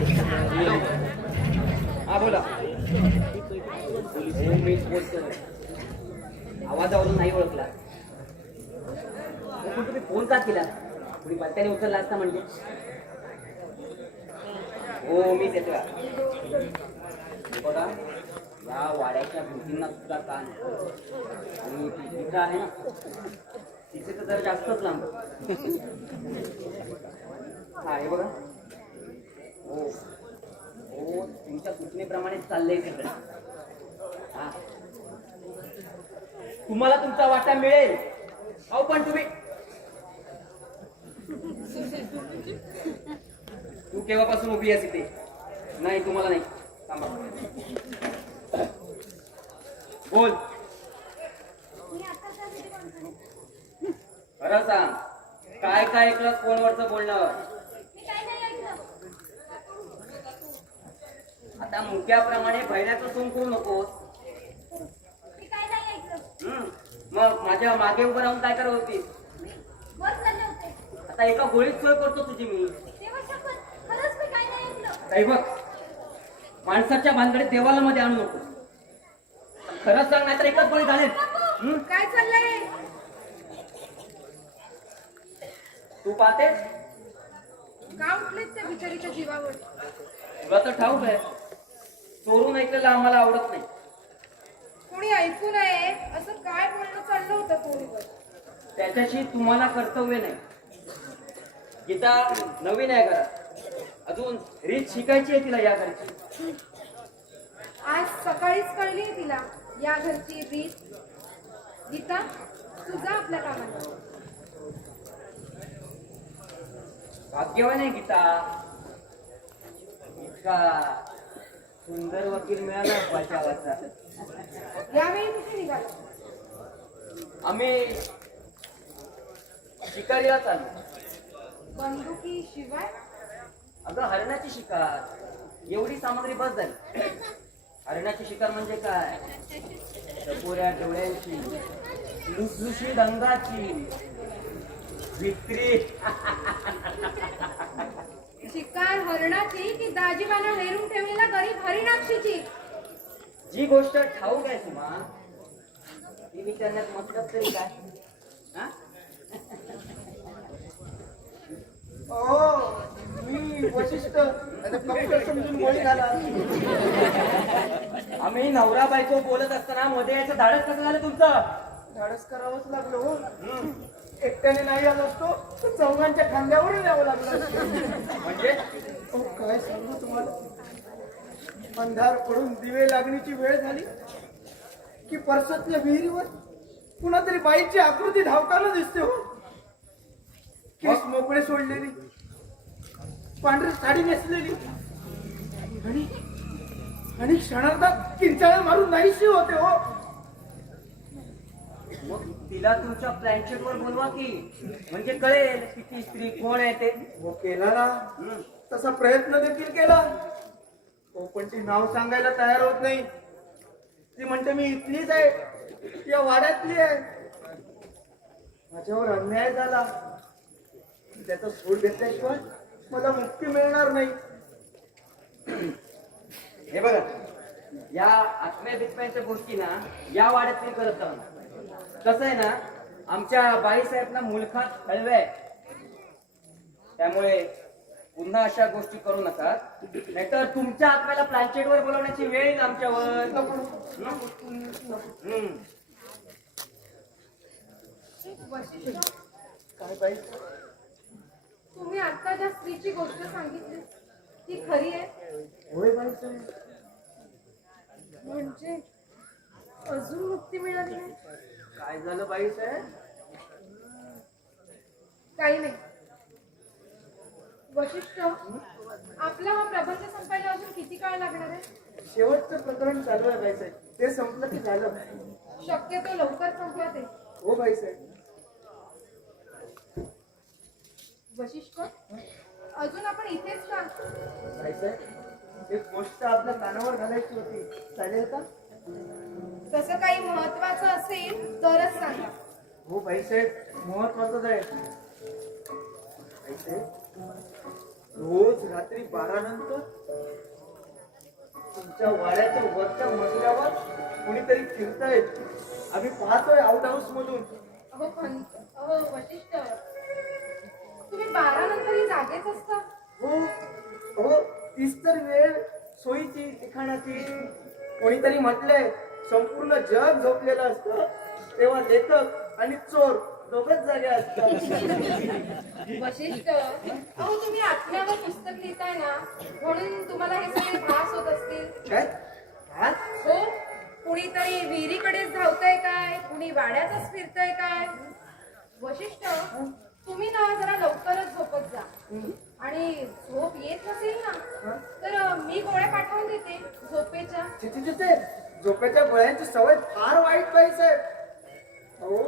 Hello. हा बोला. हो मीच बोलतोय. आवाजावरून नाही ओळखला. हो, पण तुम्ही फोन का केला? तुम्ही पत्त्याने उचलला असता म्हणजे. हो मीच येतोय. बघा या वाड्याच्या भिंतींना सुद्धा कान आणि ती भिंत आहे ना तिचे तर जरा जास्तच लांब. हा हे बघा. हो हो तुमच्या सूचनेप्रमाणे चाललंय सगळं. हा तुम्हाला तुमचा वाटा मिळेल. अहो पण तुम्ही तू केव्हापासून उभी आहेस इथे? नाही तुम्हाला नाही. थांबा. बोल. खरं सांग काय काय ऐकलं फोनवरचं बोलणं? आता मुक्याप्रमाणे भैऱ्याचं सोंग करू नकोस. मग माझ्या मागे उभं राहून काय करत होती? आता एका गोळीत सोय करतो तुझी मी. काही बघ माणसाच्या भानगडीत देवाला मध्ये आणू नको. खरंच सांग नाहीतर एकच गोळी घालेल. काय चाललंय? तू पाहते का उठलेत त्या बिचारीच्या जीवावर? तुला तर ठाऊक आहे चोरून ऐकलेलं आम्हाला आवडत नाही. कोणी ऐकू नये असं काय बोलणं चाललं होतं फोनवर? त्याच्याशी तुम्हाला कर्तव्य नाही. गीता नवीन आहे घरात. अजून रीत शिकायची आहे तिला या घरची. आज सकाळीच कळली तिला या घरची रीत. गीता तुझा आपल्या कामाला. भाग्यवान आहे गीता. इतका सुंदर वकील मिळाला बचावाचा. यावेळी कुठे निघाला? आम्ही शिकारीला चाललो. बंदुकी शिवाय? अगं हरणाची शिकार. एवढी सामग्री बस झाली. हरणाची शिकार म्हणजे काय? टपोऱ्या डोळ्यांची लुसलुशीत रंगाची विक्री. शिकार हरणाची की दाजीबाना हेरून ठेवलेला गरीब हरिणाक्षीची? जी गोष्ट ठाऊक आहे सुमा ती विचारण्यात मतलब तरी काय? हा? मी वशिष्ठ समजून गोळी घाला. आम्ही नवरा बायको बोलत असताना मध्ये याचं धाडस कसं झालं तुमचं? धाडस करावंच लागलो हो. एकट्याने नाही आलो असतो तर चौघांच्या खांद्यावरून यावं लागलं. म्हणजे काय सांगू तुम्हाला. अंधार पडून दिवे लागण्याची वेळ झाली की परसातल्या विहिरीवर कुणातरी बाईची आकृती धावताना दिसते हो. केस मोकळे सोडलेली, पांढरी साडी नेसलेली आणि क्षणार्धात किंचाळ्या मारून नाहीशी होते हो. मग तिला तुमच्या प्लॅनचेट वर बोलवा की म्हणजे कळेल की ती स्त्री कोण आहे ते. हो केला ना तसा प्रयत्न देखील केला. हो पण ती नाव सांगायला तयार होत नाही. ती म्हणते मी इथलीच आहे, या वाड्यातली आहे. माझ्यावर अन्याय झाला, त्याचा सूड घेतल्याशिवाय मला मुक्ती मिळणार नाही. हे बघा या आत्म्या बित्म्यांच्या गोष्टी ना या वाड्यात नाही करत जाऊ. कसं आहे ना आमच्या बाईसाहेबना मुलखात हळवे आहे. त्यामुळे पुन्हा अशा गोष्टी करू नका नाहीतर तुमच्या आत्म्याला प्लॅनचेट वर बोलवण्याची वेळ येईल आमच्यावर. वशिष्ठ काय बाई तुम्ही आता ज्या स्त्रीची गोष्ट सांगितली ती खरी आहे? होय बाई. म्हणजे अजून मुक्ती मिळाली नाही? काय झालं बाई साहेब? काही नाही. वशिष्ठ आपला हा प्रबंध संपायला अजून किती काळ लागणार आहे? शेवटचं प्रकरण चालू आहे बाई साहेब. ते संपलं की झालं. शक्यतो लवकर संपला ते. हो बाई साहेब. वशिष्ठ अजून आपण इथेच का? बाई साहेब एक गोष्ट आपल्या कानावर घालायची होती, चालेल का? तसं काही महत्वाचं असेल तरच सांगा. हो बाई साहेब महत्वाचंच आहे. बाई साहेब रोज रात्री 12 नंतर तुमच्या वाड्याच्या वरच्या मजल्यावर कोणीतरी फिरतायत. आम्ही पाहतोय आउट हाऊस मधून. अहो वशिष्ठ, तुम्ही 12 नंतरही जागेच असता. हो हो, तीच तर वेळ सोयीची ठिकाणाची. कोणीतरी म्हटलंय संपूर्ण जग झोपलेलं असतं तेव्हा लेखक आणि चोर दोघच जागे असतात. वशिष्ठ, अहो तुम्ही आत्म्यावर पुस्तक लिहिताय ना, म्हणून तुम्हाला हे सगळे भास होत असतील. काय हा? हो, कुणीतरी विहिरीकडेच धावतंय काय, कुणी वाड्यातच फिरतंय काय. वशिष्ठ, तुम्ही ना जरा लवकरच झोपत जा. आणि झोप येत नसेल ना तर मी गोळ्या पाठवून देते झोपेच्या. तिथे झोपेच्या गोळ्यांची सवय फार वाईट बाई साहेब. हो,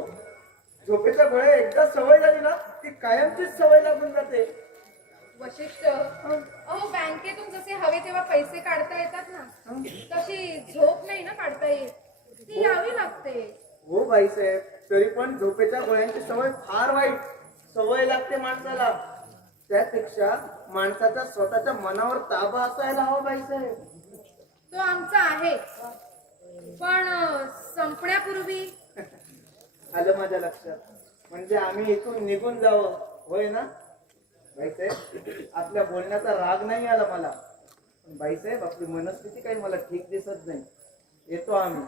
झोपेच्या गोळ्या एकदा सवय झाली ना ती कायमचीच सवय लागून जाते. वशिष्ठ, अहो बँकेतून जसे हवे तेव्हा पैसे काढता येतात ना, तशी झोप नाही ना काढता येत, ती यावी लागते. हो बाई साहेब, तरी पण झोपेच्या गोळ्यांची सवय फार वाईट सवय लागते माणसाला. त्यापेक्षा माणसाचा स्वतःच्या मनावर ताबा असायला हवा बाई साहेब. तो आमचा आहे, पण संपण्यापूर्वी. आलं माझ्या लक्षात. म्हणजे आम्ही इथून निघून जावं, होय ना बाईसाहेब? आपल्या बोलण्याचा राग नाही आला मला, पण बाईसाहेब आपली मनस्थिती काही मला ठीक दिसत नाही. येतो आम्ही.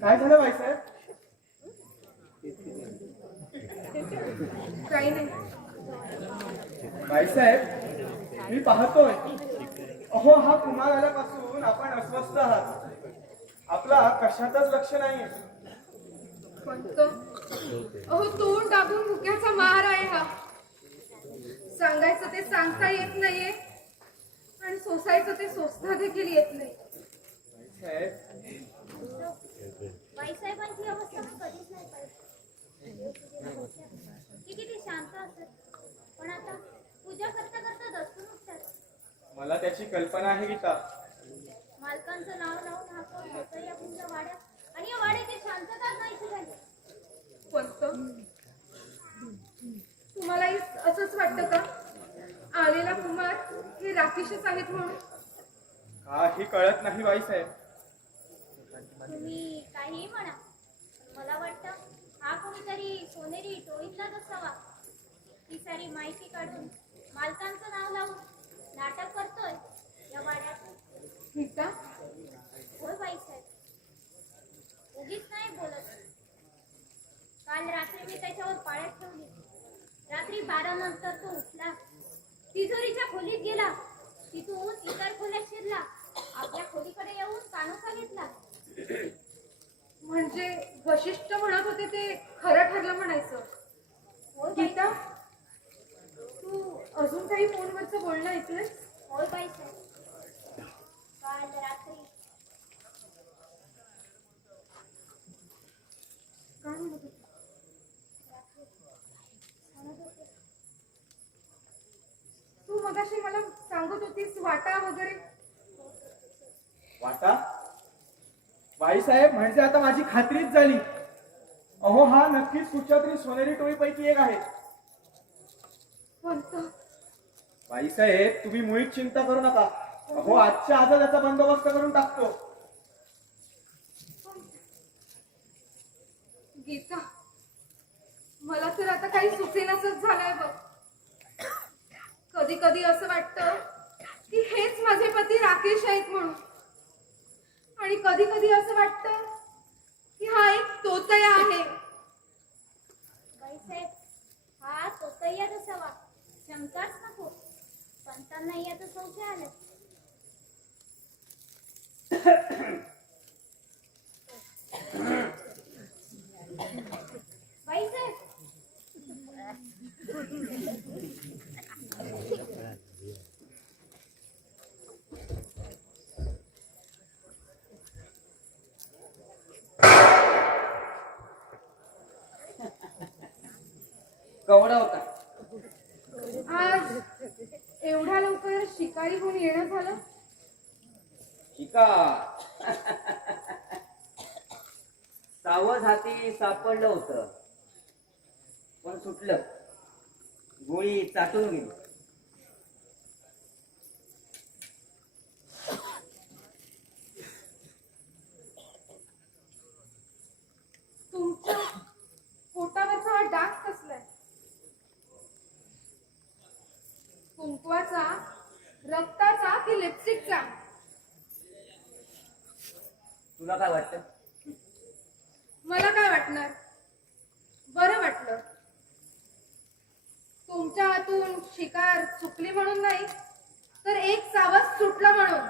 काय झालं बाईसाहेब? काही नाही. बाईसाहेब मी पाहतोय, अहो हा कुमार आल्यापासून आपण अस्वस्थ आहात. आपला कशातच लक्ष नाहीये. पंत, अहो तोंड दाबून मुक्याचा मार आहे हा. सांगायचं ते सांगता येत नाहीये आणि सोसायचं ते सोसता देखील येत नाही. बाईसाहेबांची अवस्था मी कधीच नाही पाहिजे. ती किती शांत असत, पण आता पूजा करता करता दचकून उठतात. मला त्याची कल्पना आहे गीता. मालकांचं नाव लावून हाकून होतं या तुमच्या वाड्यात, आणि या वाड्याची शांतता नाहीशी झाली. पंत, तुम्हालाही असंच वाटतं का आलेला कुमार हे राक्षसच आहेत म्हणून? काही कळत नाही बाईसाहेब. तुम्ही काहीही म्हणा, मला वाटतं हा कोणीतरी सोनेरी टोळीतलाच असावा. ही सारी माहिती काढून मालकांचं नाव लावून नाटक करतोय या वाड्यात. गीता, होय बाईसाहेब, उगीच नाही बोलत. काल रात्री मी त्याच्यावर पाळत ठेवली. रात्री 12 नंतर तो उठला, तिजोरीच्या खोलीत गेला, तिथून इतर खोल्यात शिरला, आपल्या खोलीकडे येऊन कानोसा घेतला. म्हणजे वशिष्ठ म्हणत होते ते खरं ठरलं म्हणायचं. होय गीता, तू अजून काही फोनवरचं बोलणं ऐकलंस? होय बाईसाहेब, काल रात्री काय म्हणत होते? तू मगाशी मला सांगत होतीस वाटा वगैरे. वाटा? बाईसाहेब म्हणजे आता माझी खात्रीच झाली. अहो हा नक्कीच कुठच्यातरी सोनेरी टोळीपैकी एक आहे. पंत, बाईसाहेब तुम्ही मुळीच चिंता करू नका. अहो आजच्या आज त्याचा बंदोबस्त करून टाकतो. गीता, मला तर आता काही सुचेनासच झालंय बघ. कधी कधी असं वाटतं की हेच माझे पती राकेश आहेत म्हणून, आणि कधी कधी असं वाटतं की हा एक तोतया आहे. बाईसाहेब हा तोतय्याच असावा, शंकाच नको. पंतांना याचा संशय आला. बाईसाहेब कवडा होता. आज एवढ्या लवकर शिकारी होऊन येणं झालं. शिकार. सावध हाती सापडलं होतं, पण सुटलं. गोळी चाटून गेली. तुमच्या पोटावरचा हा डाग कसलाय? कुंकवाचा, रक्ताचा की लिपस्टिकचा? तुला काय वाटतं? मला काय वाटणार? बरं वाटलं. तुमच्या हातून शिकार चुकली म्हणून नाही, तर एक सावज सुटला म्हणून.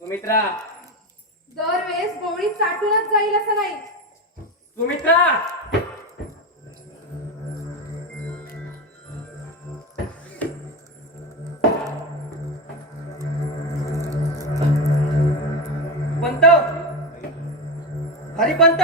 सुमित्रा, दरवेळेस गोळी चाटूनच जाईल असं नाही. सुमित्रा, पंत, हरिपंत,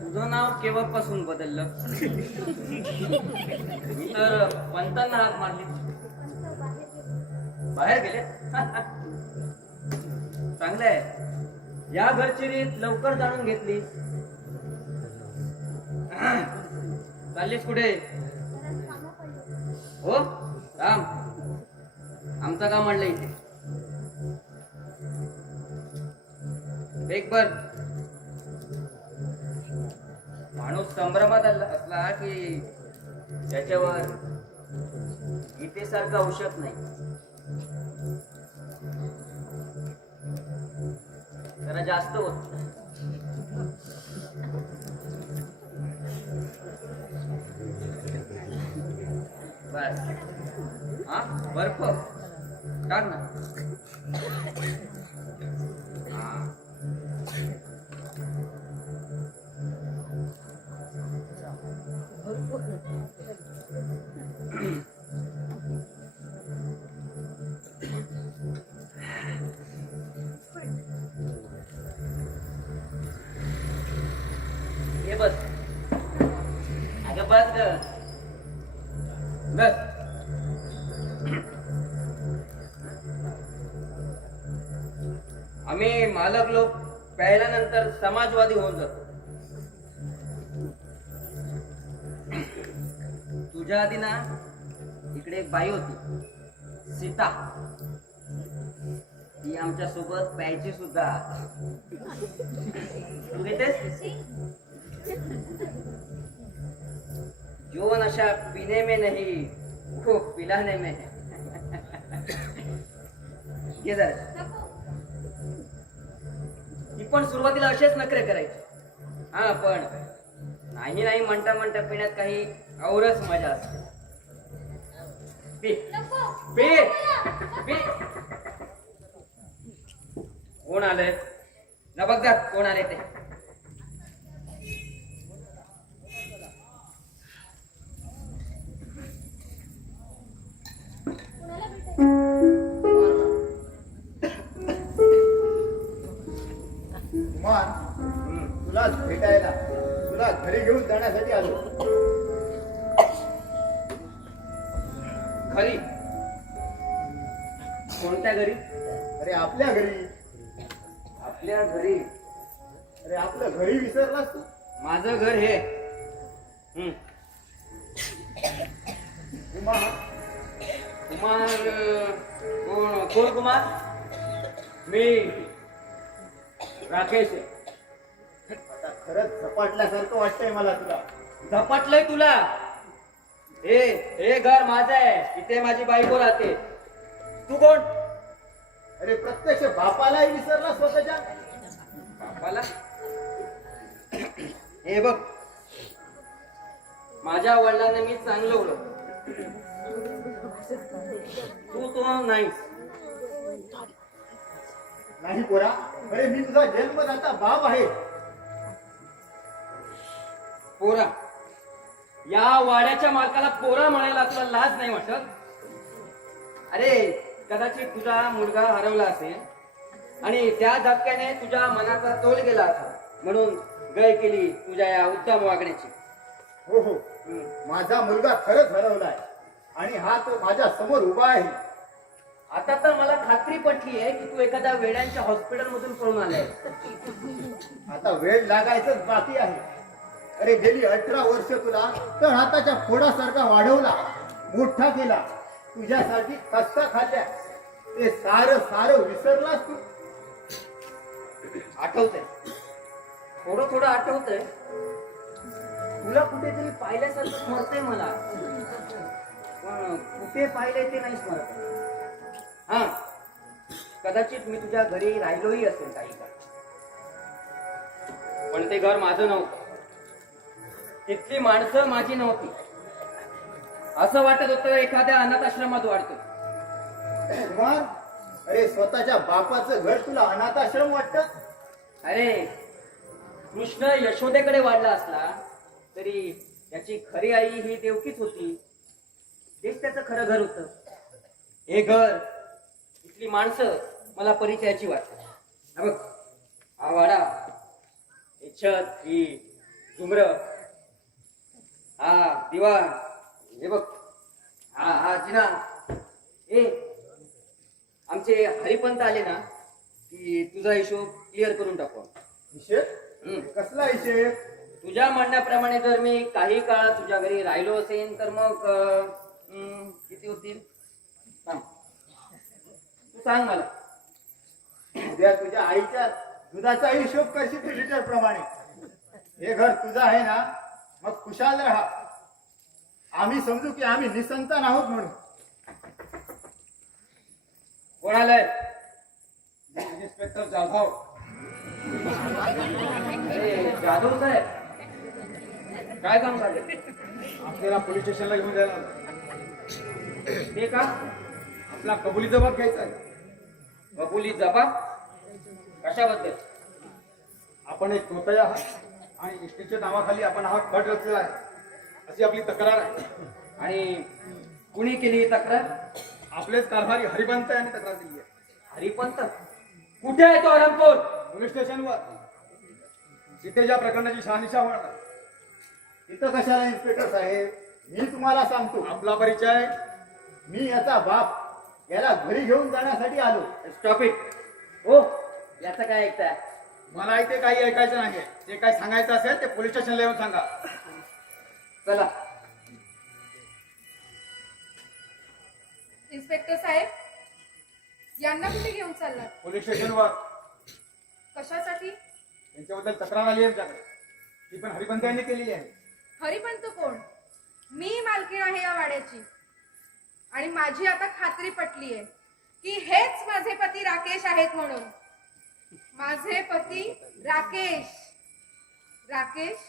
तुझं नाव केव्हापासून बदललं? मी तर पंतांना हाक मारली. बाहेर गेले? चांगलंय. या घरची रीत लवकर जाणून घेतली. चाललीस कुठे? हो राम, आमचं काम आणलं इथे. एक बर माणूस संभ्रमात असला की त्याच्यावर गीतेसारखं औषध नाही. जरा जास्त होत. बस. हा बर्फ टाक ना. हा. हे बस. अगं बस ग. बस. आम्ही मालक लोक प्यायल्यानंतर समाजवादी होऊन जातो. तुझ्या आधी ना इकडे एक बाई होती, सीता. ती आमच्या सोबत प्यायची सुद्धा. तू घेतेस? जो नशा पीने में नहीं वो पिलाने में है. घे जरा. ती पण सुरुवातीला असेच नखरे करायची. हा पण नाही नाही म्हणता म्हणता पिण्यात काही औरच मजा असते. P P P. कोण आलंय ना बघ जा. कोण आले ते? कुमार, तुलाच भेटायला, तुला घरी घेऊन जाण्यासाठी आलो. खरी? कोणत्या घरी? अरे आपल्या घरी. आपल्या घरी? अरे आपलं घरी विसरलास तू? माझं घर हे. कुमार, कुमार कोण? कोण कुमार? मी राकेश आहे. आता खरंच झपाटल्यासारखं वाटतंय मला तुला. झपाटलंय तुला? हे घर माझं आहे. इथे माझी बायको राहते. तू कोण? अरे प्रत्यक्ष बापालाही विसरला स्वतःच्या. बापाला? हे बघ, माझ्या वडिलांना मी चांगलं ओळख. तू तो नाहीस. नाही पोरा, अरे मी तुझा जन्मदाता बाप आहे. पोरा? या वाड्याच्या मालकाला पोरा म्हणायला तुला लाज नाही वाटत? अरे कदाचित तुझा मुलगा हरवला असेल आणि त्या धक्क्याने तुझ्या मनाचा तोल गेला असेल म्हणून गय केली तुझ्या या उत्तम वागण्याची. हो हो, माझा मुलगा खरंच हरवलाय आणि हा तो माझ्या समोर उभा आहे. आता तर मला खात्री पटली आहे की तू एखाद्या वेड्यांच्या हॉस्पिटल मधून पळून आलाय. आता वेळ लागायचंच बाकी आहे. अरे गेली 18 वर्ष तुला तर हाताच्या फोडासारखा वाढवला, मोठा केला, तुझ्यासाठी कष्टा खाल्ल्या, ते सारं सारं विसरलास तू. आठवतंय, थोडं थोडं आठवतंय. तुला कुठेतरी पाहिल्यासारखं स्मरतंय मला, पण कुठे पाहिलंय ते नाही स्मरत. हा, कदाचित मी तुझ्या घरी राहिलोही असेल काही काळ, पण ते घर माझं नव्हतं, तिथली माणसं माझी नव्हती. असं वाटत होतं एखाद्या अनाथ आश्रमात वाढतो. कुमार, अरे स्वतःच्या बापाचं घर तुला अनाथाश्रम वाटतं? अरे कृष्ण यशोदेकडे वाढला असला तरी त्याची खरी आई ही देवकीच होती. तेच त्याचं खरं घर होतं. हे घर, इथली माणसं मला परिचयाची वाटतात. हा बघ, हा वाडा, हे छत, ही झुमर, हा दिवाण, हे बघ, हा जिना. ए, आमचे हरिपंत आले ना की तुझा हिशोब क्लिअर करून टाकू. हिशेब? कसला हिशेब? तुझ्या म्हणण्याप्रमाणे जर मी काही काळ तुझ्या घरी राहिलो असेल तर मग किती होतील सांग. तू सांग मला. उद्या तुझ्या आईच्या दुधाचा हिशोब करशील तू लिटर प्रमाणे. हे घर तुझं आहे ना, मग खुशाल राहा. आम्ही समजू की आम्ही निसंतान आहोत म्हणून. कोण आलंय? इन्स्पेक्टर जाधव. अरे जाधव साहेब, काय काम झालं? आपल्याला पोलीस स्टेशनला घेऊन जायला ते का? आपला कबुली जबाब घ्यायचा आहे. कबुली जबाब कशाबद्दल? आपण एक तोतय आहात आणि इष्टीच्या नावाखाली आपण हा कट रचलेला आहे, अशी आपली तक्रार आहे. आणि कुणी केली ही तक्रार? आपलेच कारभारी हरिपंत यांनी तक्रार दिली आहे. हरिपंत? कुठे आहे तो हरामखोर? पोलीस स्टेशनवर. तिथे ज्या प्रकरणाची शहानिशा होणार. इथं कशाला इन्स्पेक्टर साहेब? मी तुम्हाला सांगतो. आपला परिचय. मी याचा बाप. याला घरी घेऊन जाण्यासाठी आलो. Stop it. हो, याचं काय ऐकताय? मला इथे काही ऐकायचं नाही. जे काही सांगायचं असेल ते पोलीस स्टेशनला येऊन सांगा. चला. इन्स्पेक्टर साहेब, यांना कुठे घेऊन चाललात? पोलीस स्टेशनवर. कशासाठी? त्यांच्याबद्दल तक्रार आली आहे आमच्याकडे. ती पण हरिपंत यांनी केलेली आहे. हरिपंत कोण? मी मालकीण आहे या वाड्याची आणि माझी आता खात्री पटली आहे की हेच माझे पती राकेश आहेत म्हणून. माझे पती राकेश. राकेश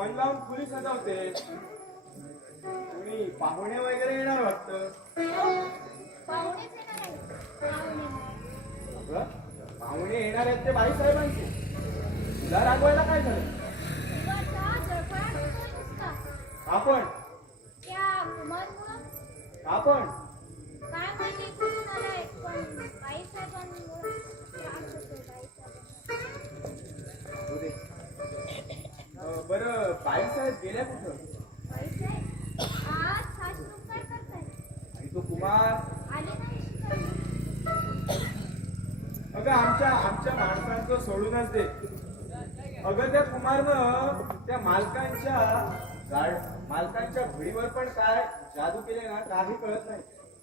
मन लावून खोली सजवते. कोणी पाहुणे वगैरे येणार वाटतं. पाहुणेच येणार आहे. पाहुणे. अगं, पाहुणे येणार आहेत ते बाईसाहेबांचे. तुला रागवायला काय झालं? देवाचा जळफळाट होतोय नुसता. आपण त्या कुमारमुळं आपण काय माहिती कुणाला आहे, पण बाईसाहेबांमुळं त्रास होतोय बाईसाहेबांना. हो दे. बरं बाईसाहेब गेल्या कुठं? बाईसाहेब आज सासूबाई काय करताय? आणि तो कुमार आले नाही शिकायला. अगं आमच्या माणसांचं सोडूनच दे. अगं त्या कुमारनं त्या मालकांच्या घडीवर पण काय जादू केले ना काही कळत नाही.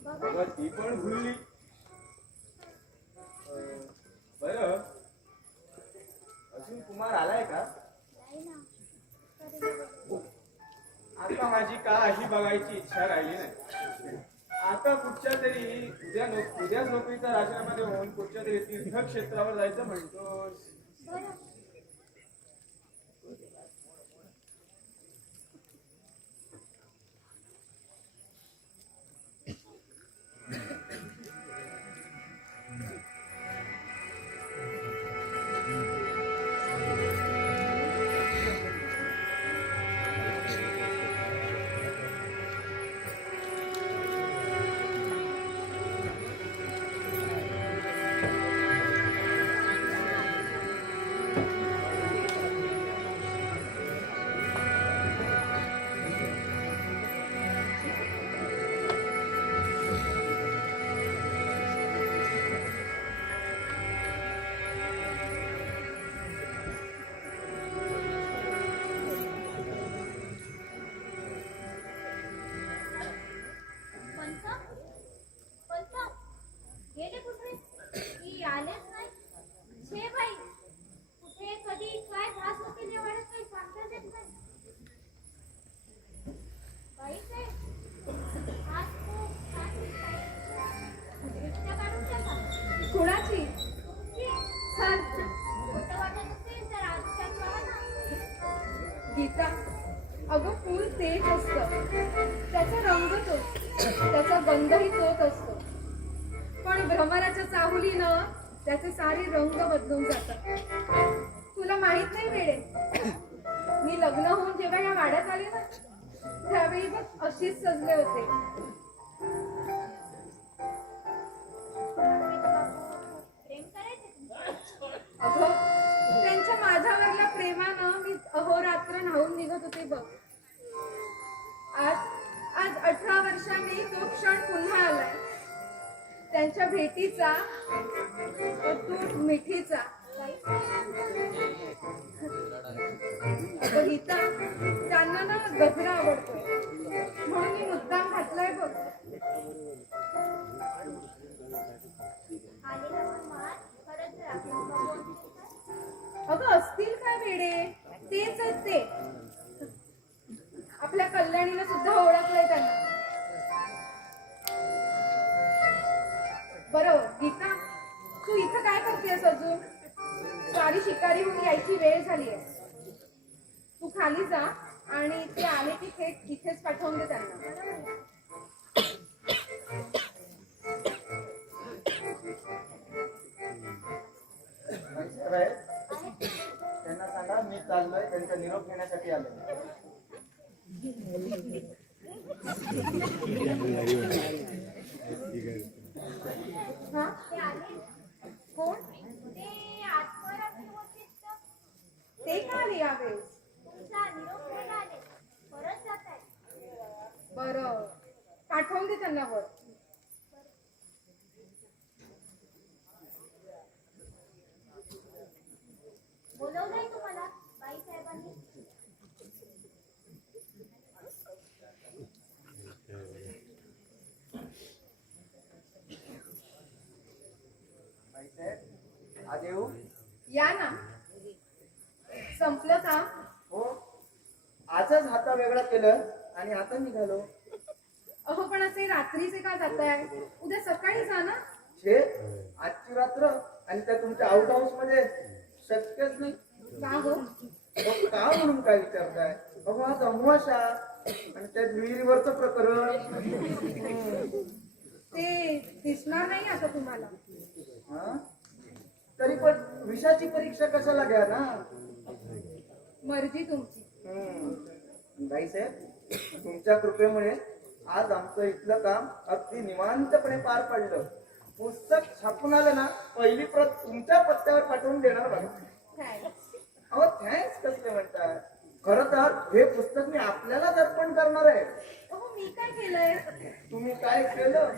अगं ती पण भुलली. बरं अजून कुमार आलाय का? नाही ना. कधी गेले? आता माझी काही बघायची इच्छा राहिली नाही. आता कुठच्या तरी उद्याच नोकरीचा राजीनामा देऊन कुठच्या तरी तीर्थक्षेत्रावर जायचं म्हणतोस. बरं. गेले कुठे? की आलेच नाही. छे बाई, कुठे कधी काय त्रास होतील एवढं काही सांगताच येत नाही. बाई काय आज खूप छान दिसताय. रिक्षा काढून टाका. कुणाची? तुमची छान. खोटं वाटत असेल तर आजच्यात बघा ना. गीता, अगं फूल तेच असतं, त्याचा रंग तोच, त्याचा गंधही तोच असतो. पण भ्रमराच्या चाहुलीनं त्याचे सारे रंग बदलून जातात. तुला माहित नाही वेडे, मी लग्न होऊन जेव्हा या वाड्यात आले ना त्यावेळी बघ अशीच सजले होते. प्रेम करायचे तुमचं? अगं त्यांच्या माझ्यावरल्या प्रेमानं मी अहोरात्र न्हाऊन निघत होते बघ. आज 18 वर्षांनी तो क्षण पुन्हा आलाय. त्यांच्या भेटीचा, अतूट मिठीचा. अगं गीता, त्यांना ना गजरा आवडतोय म्हणून मी मुद्दाम घातलाय बघ. आलेला मार खरंच राखून. अगं असतील काय वेडे, तेच आहेत ते. आपल्या कल्याणीनं सुद्धा ओळखलंय त्यांना. बरं गीता, तू इथं काय करतेस अजून? स्वारी शिकारी होऊन यायची वेळ झाली आहे. तू खाली जा आणि ते आले की थेट इथेच पाठवून दे त्यांना. त्यांना सांगा मी चाललोय, त्यांचा निरोप घेण्यासाठी आलोय. हा ते आले. कोण? ते आत्मरात्री होते तर ते का आले यावेळेस? तुमचा निरोप घ्यायला आले. परत जात आहे. बरं, पाठवून दे त्यांना वर. बोलवलंय तुम्हाला बाईसाहेबांनी? बाईसाहेब आज येऊ? या ना. संपलं का? हो, आजच हाता वेगळा केलं आणि आता निघालो. अहो पण असे रात्रीचे का जाताय? उद्या सकाळी जा ना. छे, आजची रात्र आणि त्या तुमच्या आउट हाऊस मध्ये शक्यच नाही. का हो? मग का म्हणून काय विचारताय? अहो आज अमावास्या आणि त्यात विहिरीवरचं प्रकरण. ते दिसणार नाही आता तुम्हाला. हा? तरी पण विषाची परीक्षा कशाला घ्या ना. मर्जी तुमची. बाईसाहेब, तुमच्या कृपेमुळे आज आमचं इथलं काम अगदी निवांतपणे पार पडलं. पुस्तक छापून आलं ना, पहिली प्रत तुमच्या पत्त्यावर पाठवून देणार बघा. थँक्स. अहो थँक्स कसले म्हणतात? खरं तर हे पुस्तक मी आपल्यालाच अर्पण करणार आहे. अहो मी काय केलंय? तुम्ही काय केलं?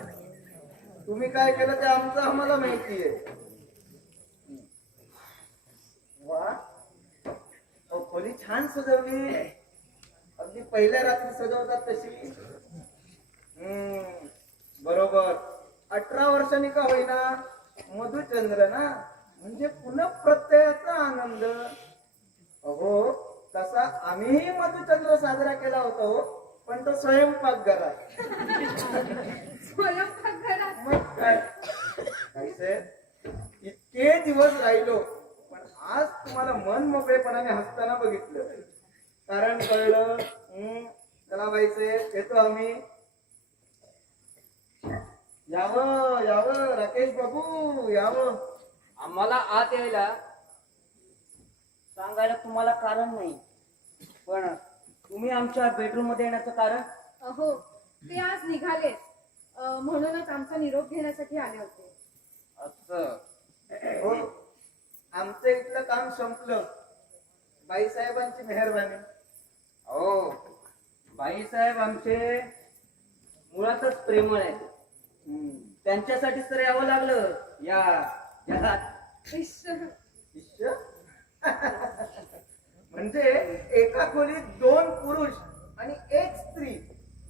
तुम्ही काय केलं ते आमचं आम्हाला माहितीये. वा, अहो खोली छान सजवली, अगदी पहिल्या रात्री सजवतात तशी. बरोबर. 18 वर्षांनी का होईना मधुचंद्र ना, म्हणजे पुन्हा प्रत्ययाचा आनंद. अहो तसा आम्हीही मधुचंद्र साजरा केला होता हो, पण तो स्वयंपाकघरात. स्वयंपाकघरात? मग काय इतके दिवस राहिलो, पण आज तुम्हाला मन मोकळेपणाने हसताना बघितलं. कारण कळलं. चला बाईचे येतो आम्ही. यावं यावं राकेश बाबू यावं. आम्हाला आत यायला सांगायला तुम्हाला कारण नाही, पण तुम्ही आमच्या बेडरूम मध्ये येण्याचं कारण? अहो ते आज निघाले, म्हणूनच आमचा निरोप घेण्यासाठी आले होते. असं? हो, आमचं इथलं काम संपलं. बाईसाहेबांची मेहरबानी. हो, बाईसाहेब आमचे मुळातच प्रेमळ आहेत. त्यांच्यासाठीच तर यावं लागलं या जगात. शिष्य म्हणजे एका खोलीत 2 पुरुष आणि 1 स्त्री.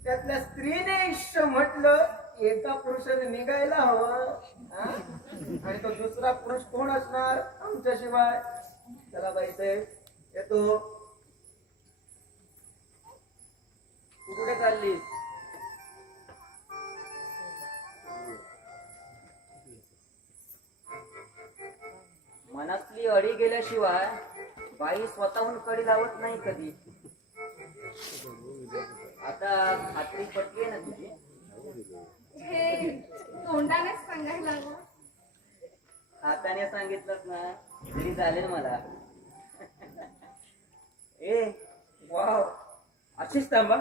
त्यातल्या स्त्रीने इष्य म्हटलं, एका पुरुषाने निघायला हवं. हा? आणि तो दुसरा पुरुष कोण असणार आमच्याशिवाय? चला बाईसाहेब येतो. तू कुठे चाललीस? मनातली अडी गेल्याशिवाय बाई स्वतःहून कडी लावत नाही कधी. आता खात्री पटली ना तुझी? हे तोंडानेच सांगायला हवं. हाताने सांगितलंच ना तरी चालेल मला. ए वाव, अशीच थांबा.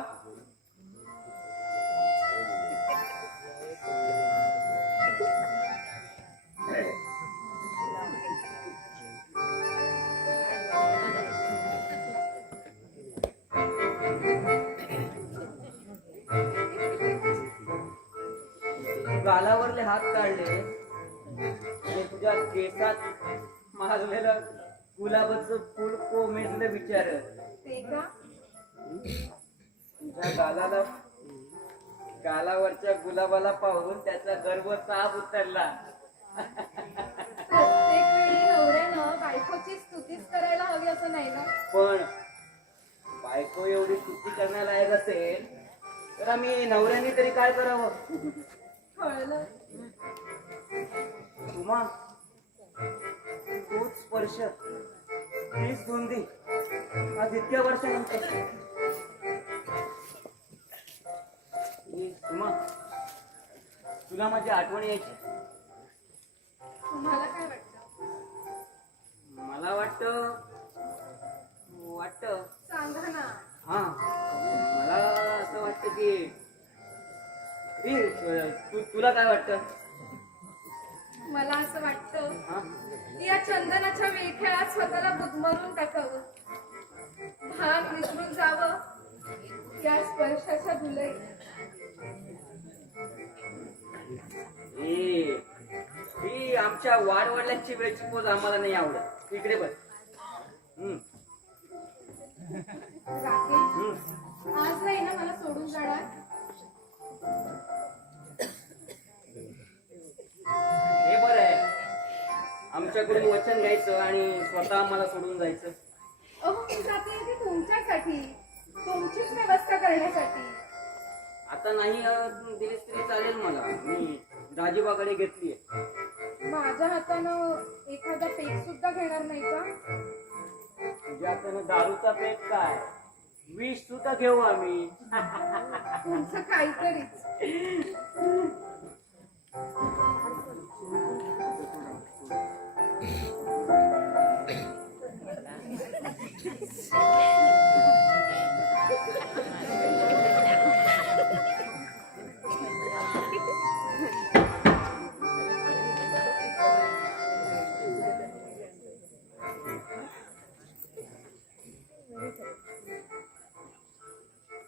गालावरले हात काढले आणि तुझ्या केसात मारलेलं गुलाबाचं फुल कोमेजलं विचार. ते का? तुझ्या गालावरच्या गुलाबाला पाहून त्याचा गर्व साफ उतरला. प्रत्येक वेळी नवऱ्यानं बायकोची स्तुतीच करायला हवी असं नाही ना. पण बायको एवढी स्तुती करण्यालायक असेल तर आम्ही नवऱ्याने तरी काय करावं? कळलं. तुम्हा तोच स्पर्श, तीच धुंदी आज इतक्या वर्षानंतर. तुम्हा तुला माझी आठवण यायची? तुम्हाला काय वाटतं? मला वाटतं सांगा ना. हा, मला असं वाटतं की तुला काय वाटतं? मला असं वाटतं हा, की या चंदनाच्या विळख्यात स्वतःला बुदमरून टाकावं, भान विसरून जावं या स्पर्शाच्या धुलई. ही आमच्या वाडवडिलांची वेळची पोज आम्हाला नाही आवडत. इकडे बस. राकेश, आज नाही ना मला सोडून जाणार? हे बरं आहे, आमच्याकडून वचन घ्यायचं आणि स्वतः आम्हाला सोडून जायचं. अहो मी जाते इथे तुमच्यासाठी, तुमचीच व्यवस्था करण्यासाठी. आता नाही दिलीस तरी चालेल मला. मी दाजीबाकडे घेतलीये. माझ्या हातानं एखादा पेक सुद्धा घेणार नाही का? तुझ्या हातानं दारूचा पेट काय विष सुद्धा घेऊ आम्ही. तुमचं काहीतरीच.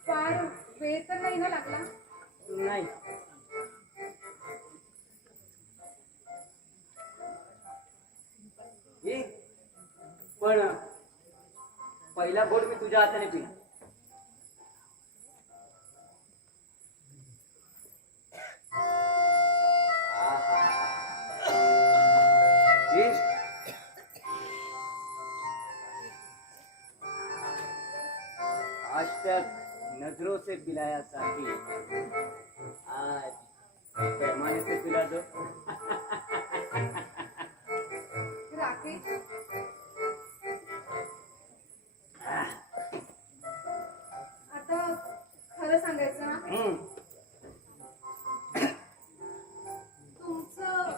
फार वेळ तर नाही ना लागला? नाही ये, पण पहिला बोट मी तुझ्या हाताने पिला. ये. आज तक नजरों से पिलाया साथी, आज पैमाने से पिला दो. राकेश, आता खरं सांगायचं ना, तुमचं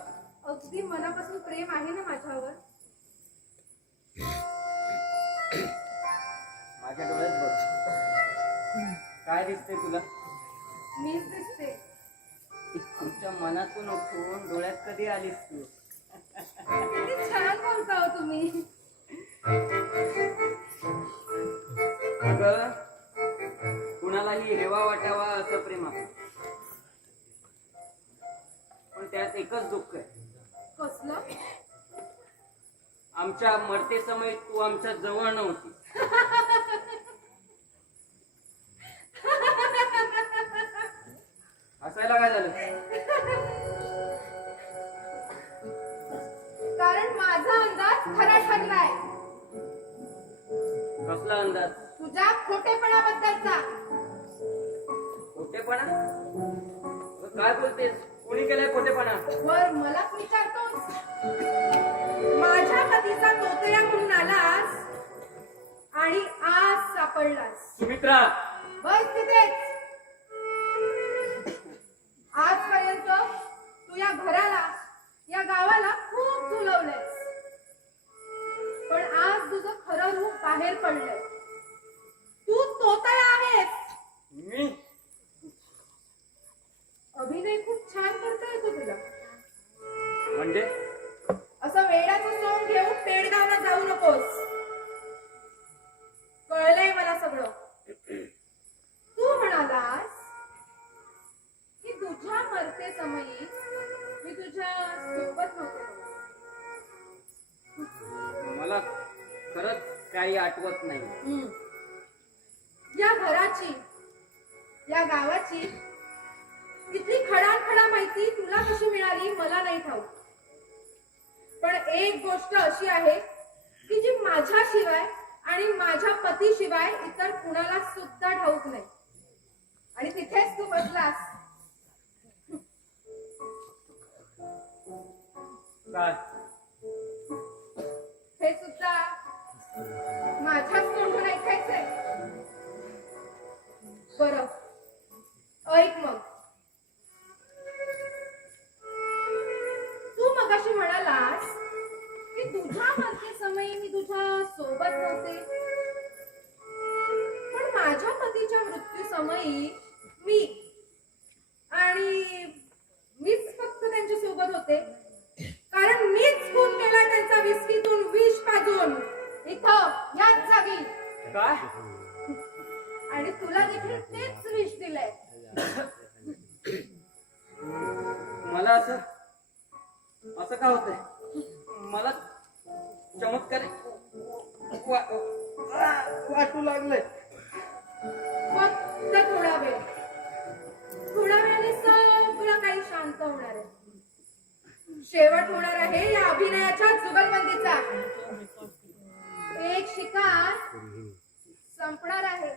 अगदी मनापासून प्रेम आहे ना माझ्यावर? माझ्या डोळ्यात बघ काय दिसते तुला. मीच दिसते. आमच्या मनातून उठून डोळ्यात कधी आलीस तू. किती छान बोलता हो तुम्ही. अगं कुणालाही हेवा वाटावा असं प्रेम आहे, पण त्यात एकच दुःख आहे. कसलं? आमच्या मरते समय तू आमच्या जवळ नव्हती. हसायला काय झालं? कारण माझा अंदाज खरा ठरलाय. कसला अंदाज? तुझ्या खोटेपणाबद्दलचा. खोटेपणा? काय बोलतेस? कोणी केलाय खोटेपणा? वर मलाच विचारतोस? माझ्या पतीचा तोतया म्हणून आलास आणि आज सापडलास. सुमित्रा, बस तिथेच. आजपर्यंत तू या घराला, या गावाला खूप झुलवलंयस, पण आज तुझं खरं रूप बाहेर पडलंय. तू तोतया आहेस. मी अभिनय खूप छान करता येतो तुला. म्हणजे असं वेड्याचं सोंग घेऊन पेडगावला जाऊ नकोस. कळलंय मला सगळं. तू म्हणालास की तुझ्या मरते समयी मी तुझ्या सोबत नव्हते. मला खरंच काही आठवत नाही. या घराची, या गावाची इथली खडाखडा माहिती तुला कशी मिळाली मला नाही ठाऊक. पण एक गोष्ट अशी आहे की जी माझ्याशिवाय आणि माझ्या पतीशिवाय इतर कुणाला सुद्धा ठाऊक नाही. आणि तिथेच तू बसलास. काय? हे सुद्धा माझ्याच तोंडून ऐकायचंय. बरं, ऐक मग. तू मगाशी म्हणालास की तुझ्या मरते समयी मी तुझ्या सोबत नव्हते, पण माझ्या पतीच्या मृत्यू समयी मीच फक्त त्यांच्या सोबत होते, कारण मीच खून केला त्यांचा विस्कीतून विष पाजून इथं याच जागी. काय? आणि तुला देखील तेच विष दिलंय. मला असं का होतंय? मला चमत्कार वाटू लागलंय. फक्त थोडा वेळाने सगळं काही शांत होणार आहे. शेवट होणार आहे या अभिनयाच्या जुगलबंदीचा. एक शिकार संपणार आहे.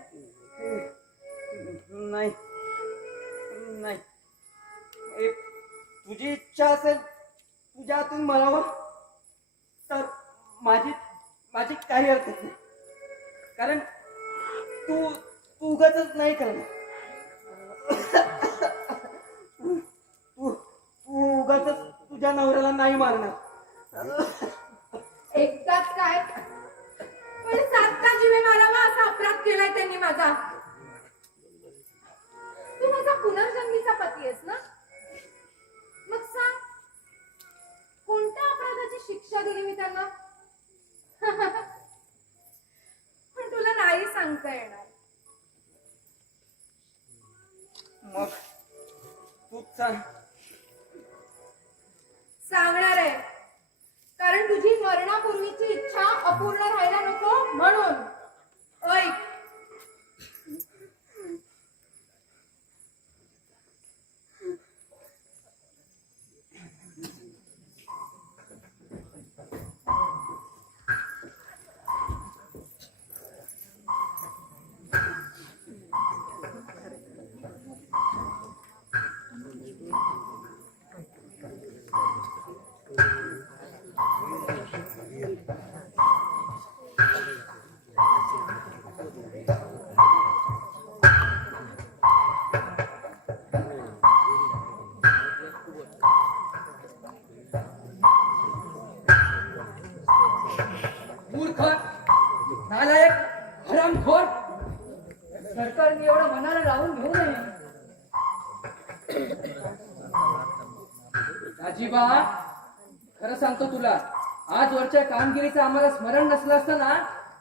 नाही नाही, तुझी इच्छा असेल तुझ्या हातून मरावं तर माझी काही हरकत नाही. कारण तू तू उगाच नाही करणार. तू उगाच तुझ्या नवऱ्याला नाही मारणार. एकदाच काय पण 7 जीवे मारावा असा अपराध केलाय त्यांनी माझा. तू माझा पुनर्जन्मीचा पती आहेस ना, मग सांग कोणत्या अपराधाची शिक्षा दिली मी त्यांना? पण तुला नाही सांगता येणार. मग तू सांग. सांगणार आहे, कारण तुझी मरणापूर्वीची इच्छा अपूर्ण राहायला नको म्हणून. ऐक, मूर्ख, नालायक, हरामखोर. सरकारने एवढं मनाला लावून घेऊ नये. राजीबा, खरं सांगतो तुला, आजवरच्या कामगिरीचं आम्हाला स्मरण नसलं असतं ना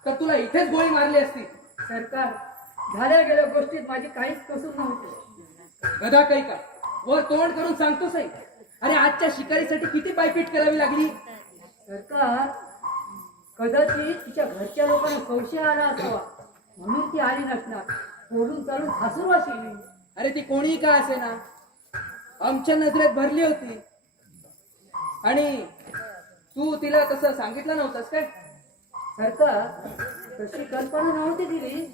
तर तुला इथेच गोळी मारली असती. सरकार, झाल्या गेल्या गोष्टीत माझी काहीच कसूर नव्हती. गदा काही का वर तोंड करून सांगतोस आहे. अरे आजच्या शिकारीसाठी किती पायपीट करावी लागली. सरकार, कदाचित तिच्या घरच्या लोकांना संशय आला असावा म्हणून ती आली नसणार. बोलून चालून हसून वाशी. अरे ती कोणी का असे ना आमच्या नजरेत भरली होती. आणि तू तिला तसं सांगितलं नव्हतंस काय? सरकार, तशी कल्पना नव्हती दिली,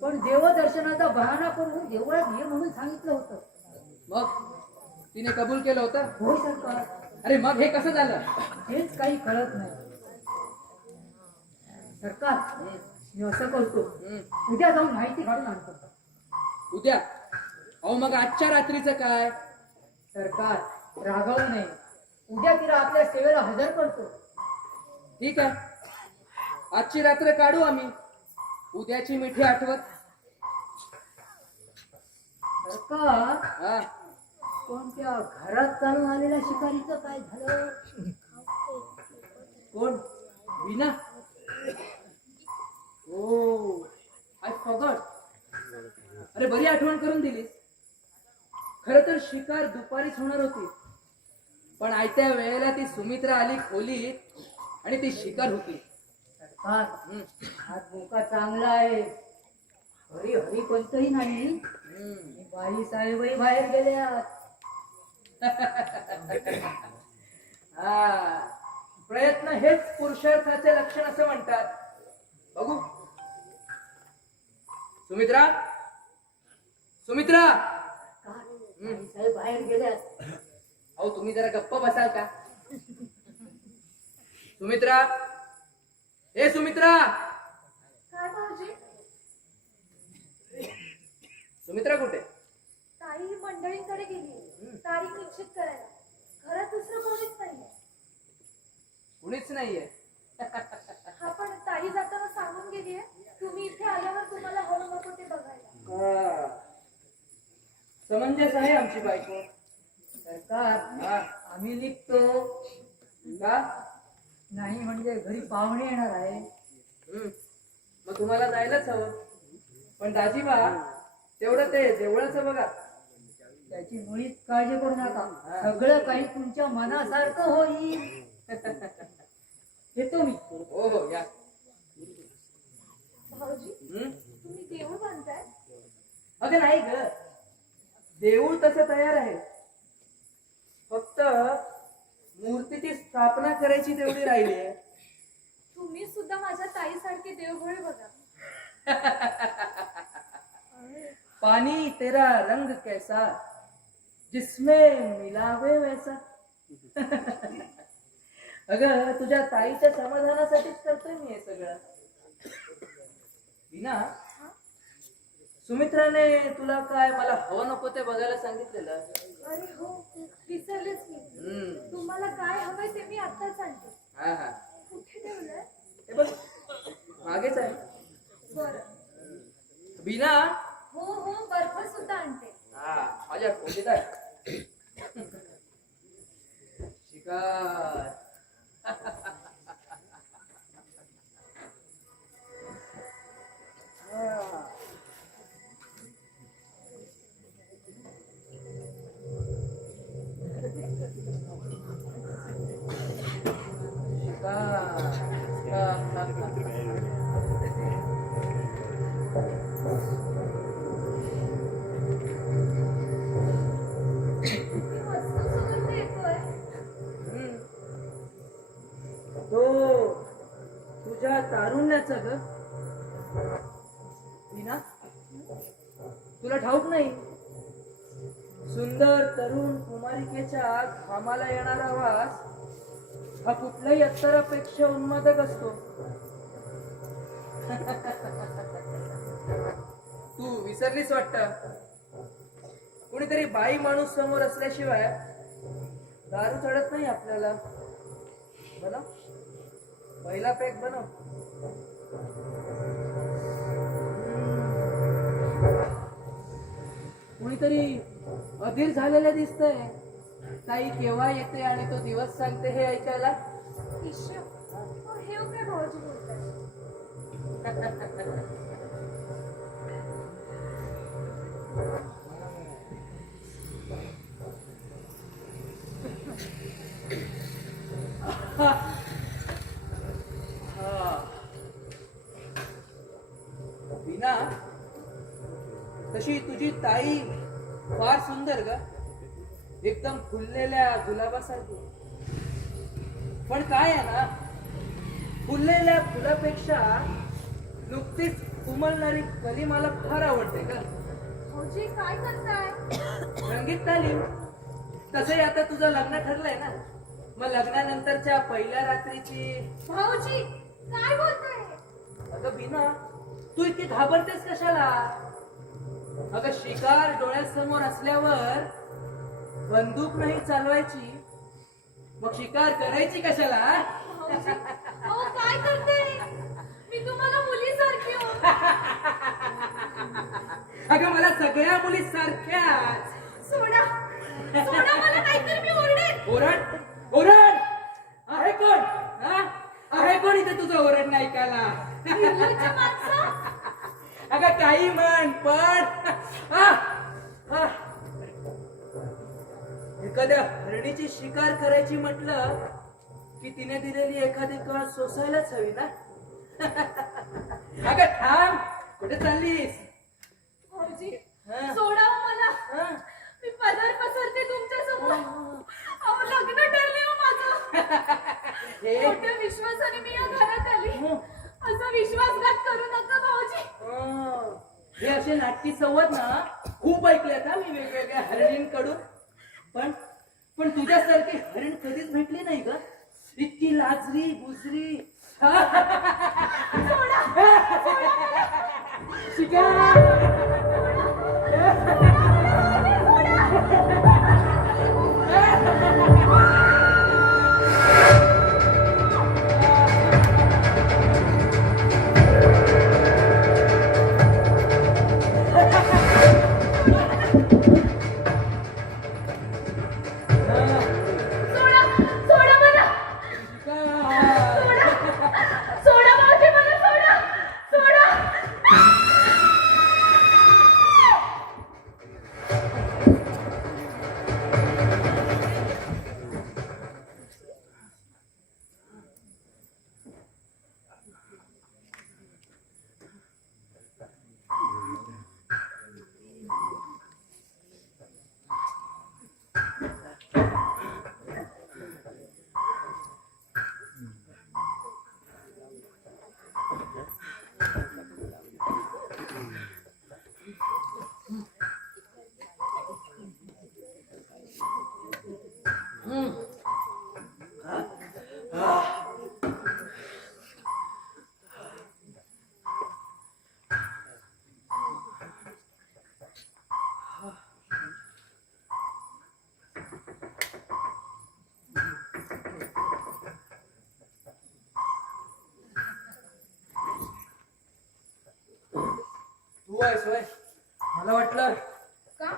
पण देवदर्शनाचा बहाणा करून देवळात ये म्हणून सांगितलं होतं. मग तिने कबूल केलं होतं? हो सरकार. अरे मग हे कसं झालं? हेच काही कळत नाही. सरकार, मी असं करतो, उद्या जाऊन माहिती काढून आणतो. उद्या? अहो मग आजच्या रात्रीचं काय? सरकार, रागावू नये. उद्या तिला आपल्या सेवेला हजर करतो. ठीक आहे, आजची रात्र काढू आम्ही. उद्याची मिठी आठवत. सरकार, हा, पण त्या घरात चालून आलेल्या शिकारीचं काय झालं? कोण? विना? ओ, आय फॉगॉट. अरे बरी आठवण करून दिलीस. खर तर शिकार दुपारीच होणार होती, पण आयत्या वेळेला ती सुमित्रा आली खोलीत आणि ती शिकार होती. हात मोका चांगला आहे. हरी हरी कोणतंही नाही. बाई साहेबही बाहेर गेल्या. हा, प्रयत्न हेच पुरुषार्थाचे लक्षण असं म्हणतात. बघू. सुमित्रा, सुमित्रा. साहेब बाहेर गेल्या. अहो तुम्ही जरा गप्प बसाल का? सुमित्रा, ए सुमित्रा. काय भाऊजी? सुमित्रा कुठे? ताई ही मंडळींकडे गेली तारीख निश्चित करायला. घरात दुसरं कोणीच नाहीये. कुणीच नाहीये? हा, पण ताई जाताना सांगून गेलीये तुम्ही इथे आल्यावर तुम्हाला हवं नको ते बघायला. समंजस आहे आमची बायको. सरकार, आम्ही निघतो का? नाही म्हणजे घरी पाहुणे येणार आहे. मग तुम्हाला जायलाच हवं. पण दाजीबा, तेवढं ते देवळाचं बघा. त्याची मुळीच काळजी करू नका. सगळं काही तुमच्या मनासारखं होईल. येतो मी. हो हो, या. भाऊजी, तुम्ही देऊळ बांधताय? अगं नाही ग, देऊळ तसं तयार आहे. फक्त मूर्तीची स्थापना करायची तेवढी राहिली आहे. तुम्ही सुद्धा माझ्या ताईसारखे देवघोळे बघा. पानी तेरा रंग कैसा जिसमें मिलावे वैसा. अगं तुझ्या ताईच्या समाधानासाठीच करतोय मी हे सगळं. विना सुमित्राने तुला काय मला हवं नको ते बघायला सांगितलेलं. अरे हो, विसरलेच मी. हम्म. तुम्हाला काय हवंय ते मी आत्ताच सांगते. हा हा. कुठे ठेवलंय? हे बघ मागेच आहे. बरं. विना हो हो, बर्फ सुद्धा आणते. हा माझ्या खोलीत आहे. शिकार मस्त सुगंध येतोय. तो तुझ्या तारुण्याचा ग विना तुला ठाऊक नाही. सुंदर तरुण कुमारिकेच्या घामाला येणारा वास हा कुठल्याही अत्तरापेक्षा उन्मादक असतो. तू विसरलीस वाटत. कुणीतरी बाई माणूस समोर असल्याशिवाय दारू चढत नाही आपल्याला. बनव पहिला पॅक बनव. कुणीतरी अधीर झालेलं दिसतंय. ताई केव्हा येते आणि तो दिवस सांगते हे ऐकायला. ईश्वर, हे काय भाऊजी बोलताय? विना तशी तुझी ताई फार सुंदर ग. एकदम फुललेल्या गुलाबासारखी. पण काय आहे ना, फुललेल्या फुलापेक्षा नुकतीच उमलणारी कली मला फार आवडते ग. भाऊजी काय करताय? रंगीत तालीम. तसंही आता तुझं लग्न ठरलंय ना, मग लग्नानंतरच्या पहिल्या रात्रीची. भाऊजी काय बोलताय? अगं बिना तू इतकी घाबरतेस कशाला? अगं शिकार डोळ्यासमोर असल्यावर बंदूक नाही चालवायची, मग शिकार करायची कशाला? भाऊजी, अहो काय करते? मी तुम्हाला मुलीसारखी हो. अगं मला सगळ्या मुली सारख्याच. सोडा सोडा मला, नाहीतर मी ओरडेन. ओरड ओरड. आहे कोण? हा? आहे कोण इथे तुझं ओरड नाही ऐकायला? निर्लज्ज माणसं. अगं काही म्हण पण एखाद्या हरणीची शिकार करायची म्हटलं की तिने दिलेली एखादी कळ सोसायलाच हवी ना. अगं थांब, कुठे चाललीस? भाऊजी हा. सोडा हो मला. हा? मी पदर पसरते तुमच्या समोर. अहो लग्न ठरले हो माझं. हे मोठ्या विश्वासाने मी या घरात आली. असा विश्वासघात करू नका भाऊजी. हे असे नाटकी संवाद ना खूप ऐकल्यात हा मी वेगवेगळ्या हरणींकडून. पण पण तुझ्यासारखी हरीण कधीच भेटली नाही ग. इतकी लाजरी बुजरी. शिकार. सोडा सोडा मला. सोडा सोडा भाऊजी मला. सोडा सोडा. आलोय सोय. मला वाटलं का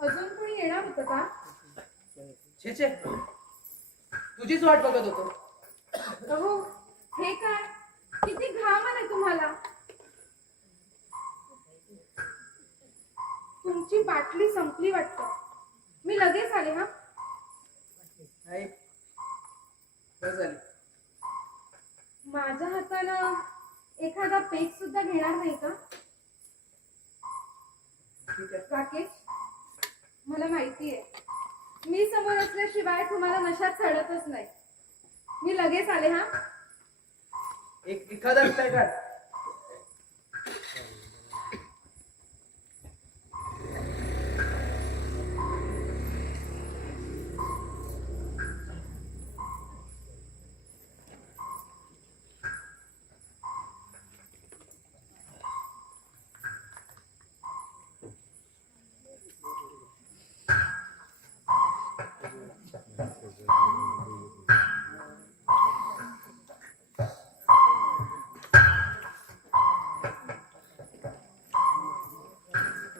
अजून कोणी येणार होतं का? छे छे, तुझीच वाट बघत होतो. अहो हे काय किती घाम आलाय तुम्हाला. तुमची बाटली संपली वाटतं. मी लगेच आले हा. नाही बस झाली. माझ्या हातानं एखादा पेक सुद्धा घेणार नाही का? ठीक आहे. राकेश, मला माहितीये मी समोर असल्याशिवाय तुम्हाला नशात चढतच नाही. मी लगेच आले हा. एक एखादा काय काढ.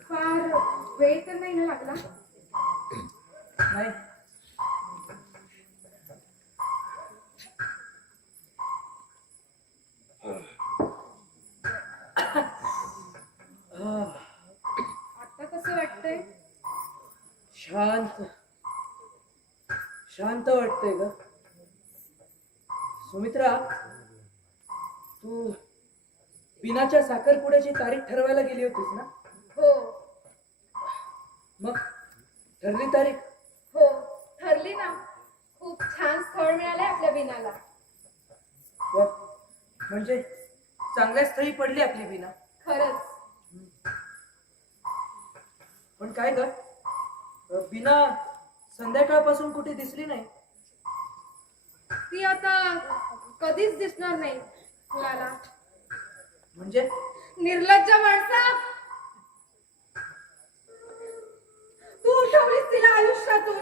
फार वेळ तर नाही ना लागला? नाही आता कसं वाटतंय? शांत शांत वाटतंय ग. सुमित्रा, तू पिनाच्या साखरपुड्याची तारीख ठरवायला गेली होतीस ना? हो मग ठरली तारीख? हो ठरली ना. खूप छान स्थळ मिळालंय आपल्या बिनाला. वा, म्हणजे चांगल्या स्थळी पडली आपली बिना. खरंच. पण काय ग, बिना संध्याकाळपासून कुठे दिसली नाही. ती आता कधीच दिसणार नाही कुणाला. म्हणजे निर्लज्ज माणसा, तू उठवलीस तिला आयुष्यातून.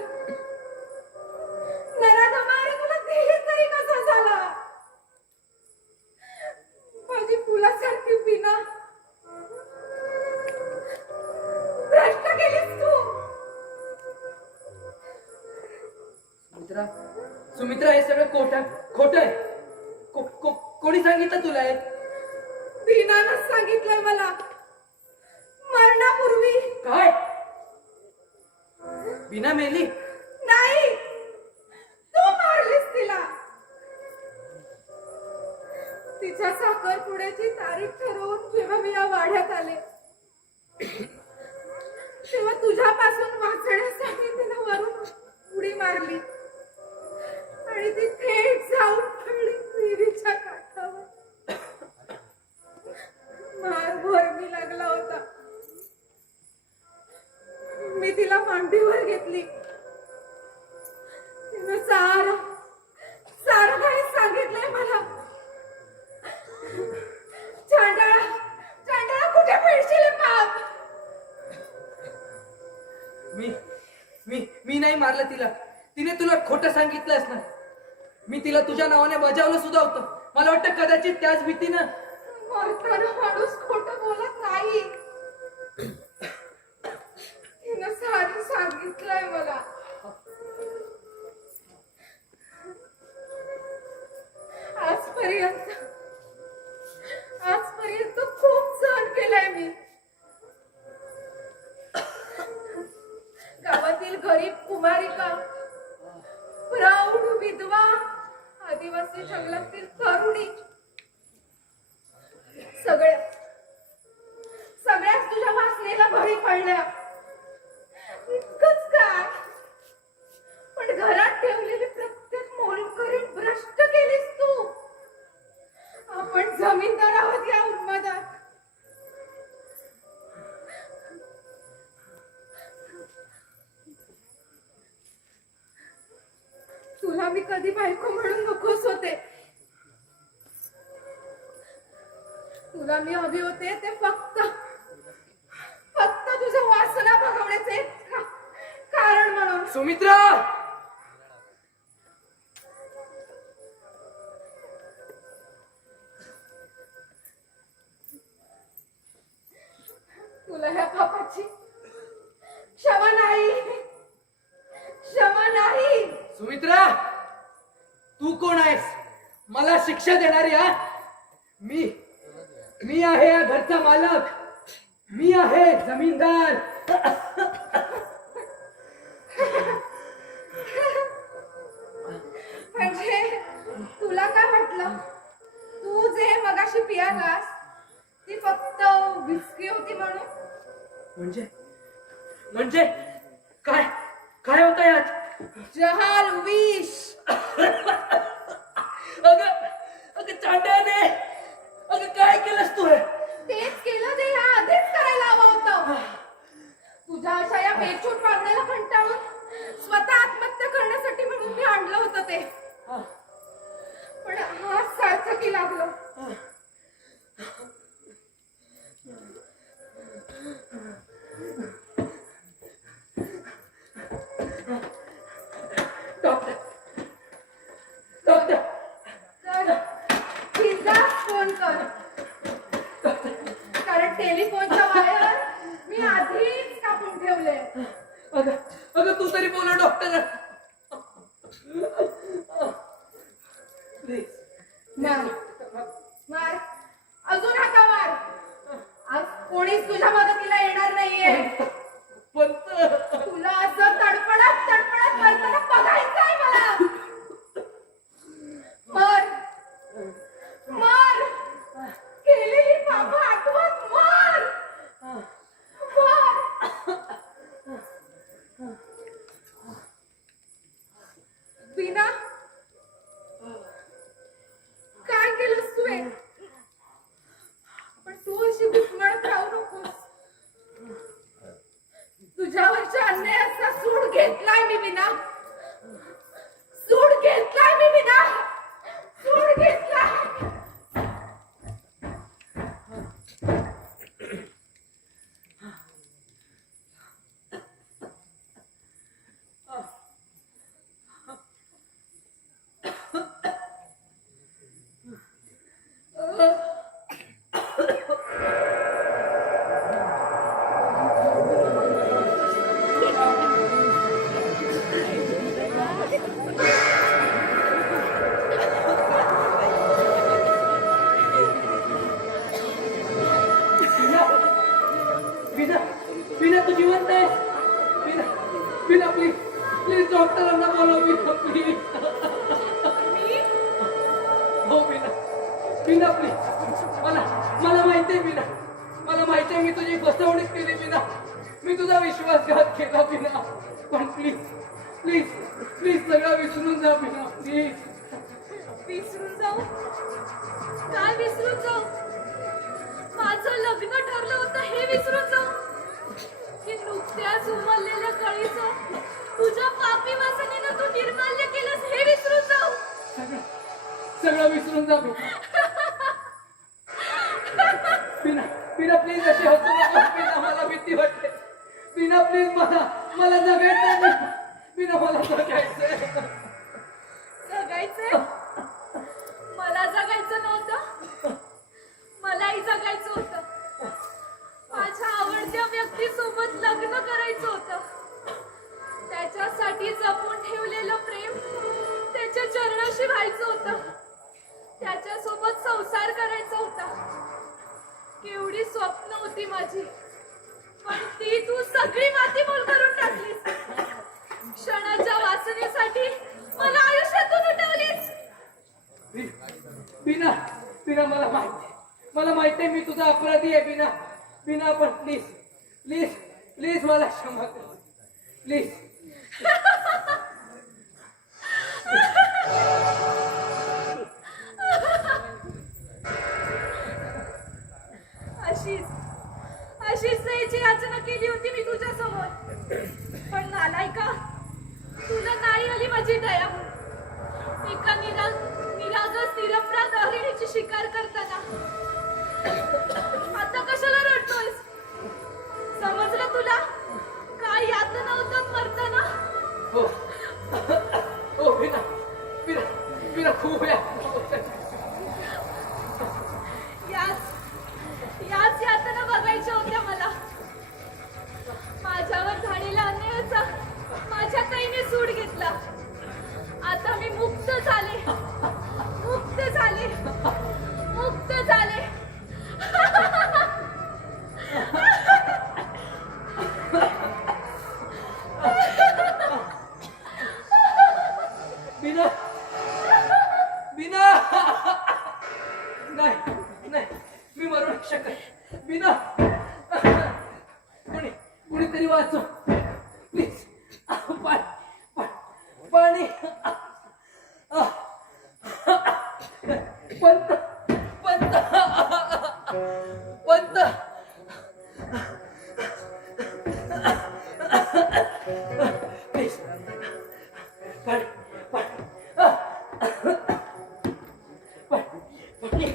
नराधमाने तुला दिली तरी कसा झाला? माझी फुलासारखी बिना भ्रष्ट केलीस तू. सुमित्रा, सुमित्रा, हे सगळं खोट आहे. कोणी सांगितलं तुला हे? बिनानं सांगितलंय मला मरणापूर्वी. काय? बिना मेली? नाही, तू मारलीस तिला. तिच्या साखरपुड्याची तारीख ठरवून जेव्हा मी या वाड्यात आले तेव्हा तुझ्यापासून वाचण्यासाठी तिला वरून उडी मारली आणि ती थेट जाऊन पडली विहिरीच्या काठावर. मारभर मी लागला होता. मी तिला मांडीवर घेतली. तिनं सारं काही सांगितलंय मला. चांडाळा कुठे मिळशील बाप? मी नाही मारलं तिला. तिने तुला खोटं सांगितलं असणार. मी तिला तुझ्या नावाने बजावलं सुद्धा होतं. मला वाटतं कदाचित त्याच भीतीनं. म्हातारा माणूस खोटं बोलत नाही. तिनं सारं सांगितलंय मला. आजपर्यंत खूप सहन केलंय मी. गावातील गरीब कुमारिका, प्रौढ विधवा, आदिवासी जंगलातील तरुणी, सगळ्याच तुझ्या वासनेला बळी पडल्या. इतकंच काय, पण घरात ठेवलेली प्रत्येक मोलकरी भ्रष्ट केलीस तू. आपण जमीनदार आहोत या उन्मादात. तुला मी कधी बायको म्हणून नकोच होते. तुला मी हवी होते ते फक्त तुझं वासना भागवण्याचे कारण म्हणून. सुमित्रा, या पापाची क्षमा नाही, क्षमा नाही. सुमित्रा, तू कोण आहेस मला शिक्षा देणारी? हा, मी आहे या घरचा मालक, मी आहे जमीनदार. म्हणजे तुला काय वाटलं? तू जे मगाशी पियालास ती फक्त विस्की होती म्हणून? म्हणजे काय काय होतं यात? जहाल विष. अगं चांड्याने, अगं काय केलंस तू? तेच केलं जे ह्या आधीच करायला हवं होतं. तुझ्या अशा या बेछूट वागण्याला कंटाळून स्वतः आत्महत्या करण्यासाठी म्हणून मी आणलं होतं ते. पण हा सार्थकी लागलो. डॉक्टर डॉक्टर तर बिनधास्त फोन कर, कारण टेलिफोनचा वायर मी आधीच कापून ठेवले. अगं तू तरी बोला डॉक्टर. प्लीज मार मार, अजून हाका मार. आज कोणीच तुझ्या मदतीला येणार नाहीये. पण तुला असं तडफडत तडफडत मरताना बघायचंय मला. मर मर, केलेली पाप आठवत मर मर. बिना काय केलंस तू हे? पण तू अशी घुटमळत राहू नकोस. तुझ्यावरच्या अन्यायाचा सूड घेतलाय मी बिना, सूड घेतलाय मी बिना, सूड घेतलाय. बिना बिना तू जिवंत आहे. बिना बिना प्लीज प्लीज डॉक्टरांना बोलव. बिना प्लीज. हो बिना बिना प्लीज. मला माहिती आहे बिना, मला माहिती आहे मी तुझी फसवणूक केली बिना, मी तुझा विश्वासघात केला बिना. पण प्लीज प्लीज प्लीज सगळं विसरून जा बिना, प्लीज. विसरून जाऊ? काय विसरून जाऊ? माझं लग्न ठरलं होतं हे विसरून जाऊ? की नुकत्याच उमललेल्या कळीचं तुझ्या पापी वासनेनं तू निर्माल्य केलंस हे विसरून जाऊ? सगळं विसरून जा बिना. बिना बिना प्लीज अशी हसू नको बिना, मला भीती वाटते बिना. प्लीज मला जगायचं बिना, मला जगायचंय. जगायचंय? मला जगायचं नव्हतं, मलाही जगायचं होतं. माझ्या आवडत्या व्यक्तीसोबत लग्न करायचं होतं. त्याच्यासाठी जपून ठेवलेलं प्रेम त्याच्या चरणाशी व्हायचं होतं. त्याच्यासोबत संसार करायचा होता. केवढी स्वप्न होती माझी, पण ती तू सगळी मातीमोल करून टाकलीस. क्षणाच्या वासनेसाठी मला आयुष्यातून उठवलीस. बिना बिना मला माहिती आहे मी तुझा अपराधी आहे बिना. बिना पण प्लीज प्लीज प्लीज मला क्षमा कर प्लीज. अशीच जायची याचना केली होती मी तुझ्यासमोर. पण नालायका, तुला नाही आली माझी दया. एका निरागस निरपराध हरिणीची शिकार करताना आता कशाला रडतोयस? समजलं तुला काय यातना होतात मरताना? हो हो बिना बिना बिना खूप यातना होतात. याच यातना बघायच्या होत्या मला. कुणीतरी वाचव प्लीज. पाणी. पंत पंत पंत. प्लीज पाणी पाणी. पाणी.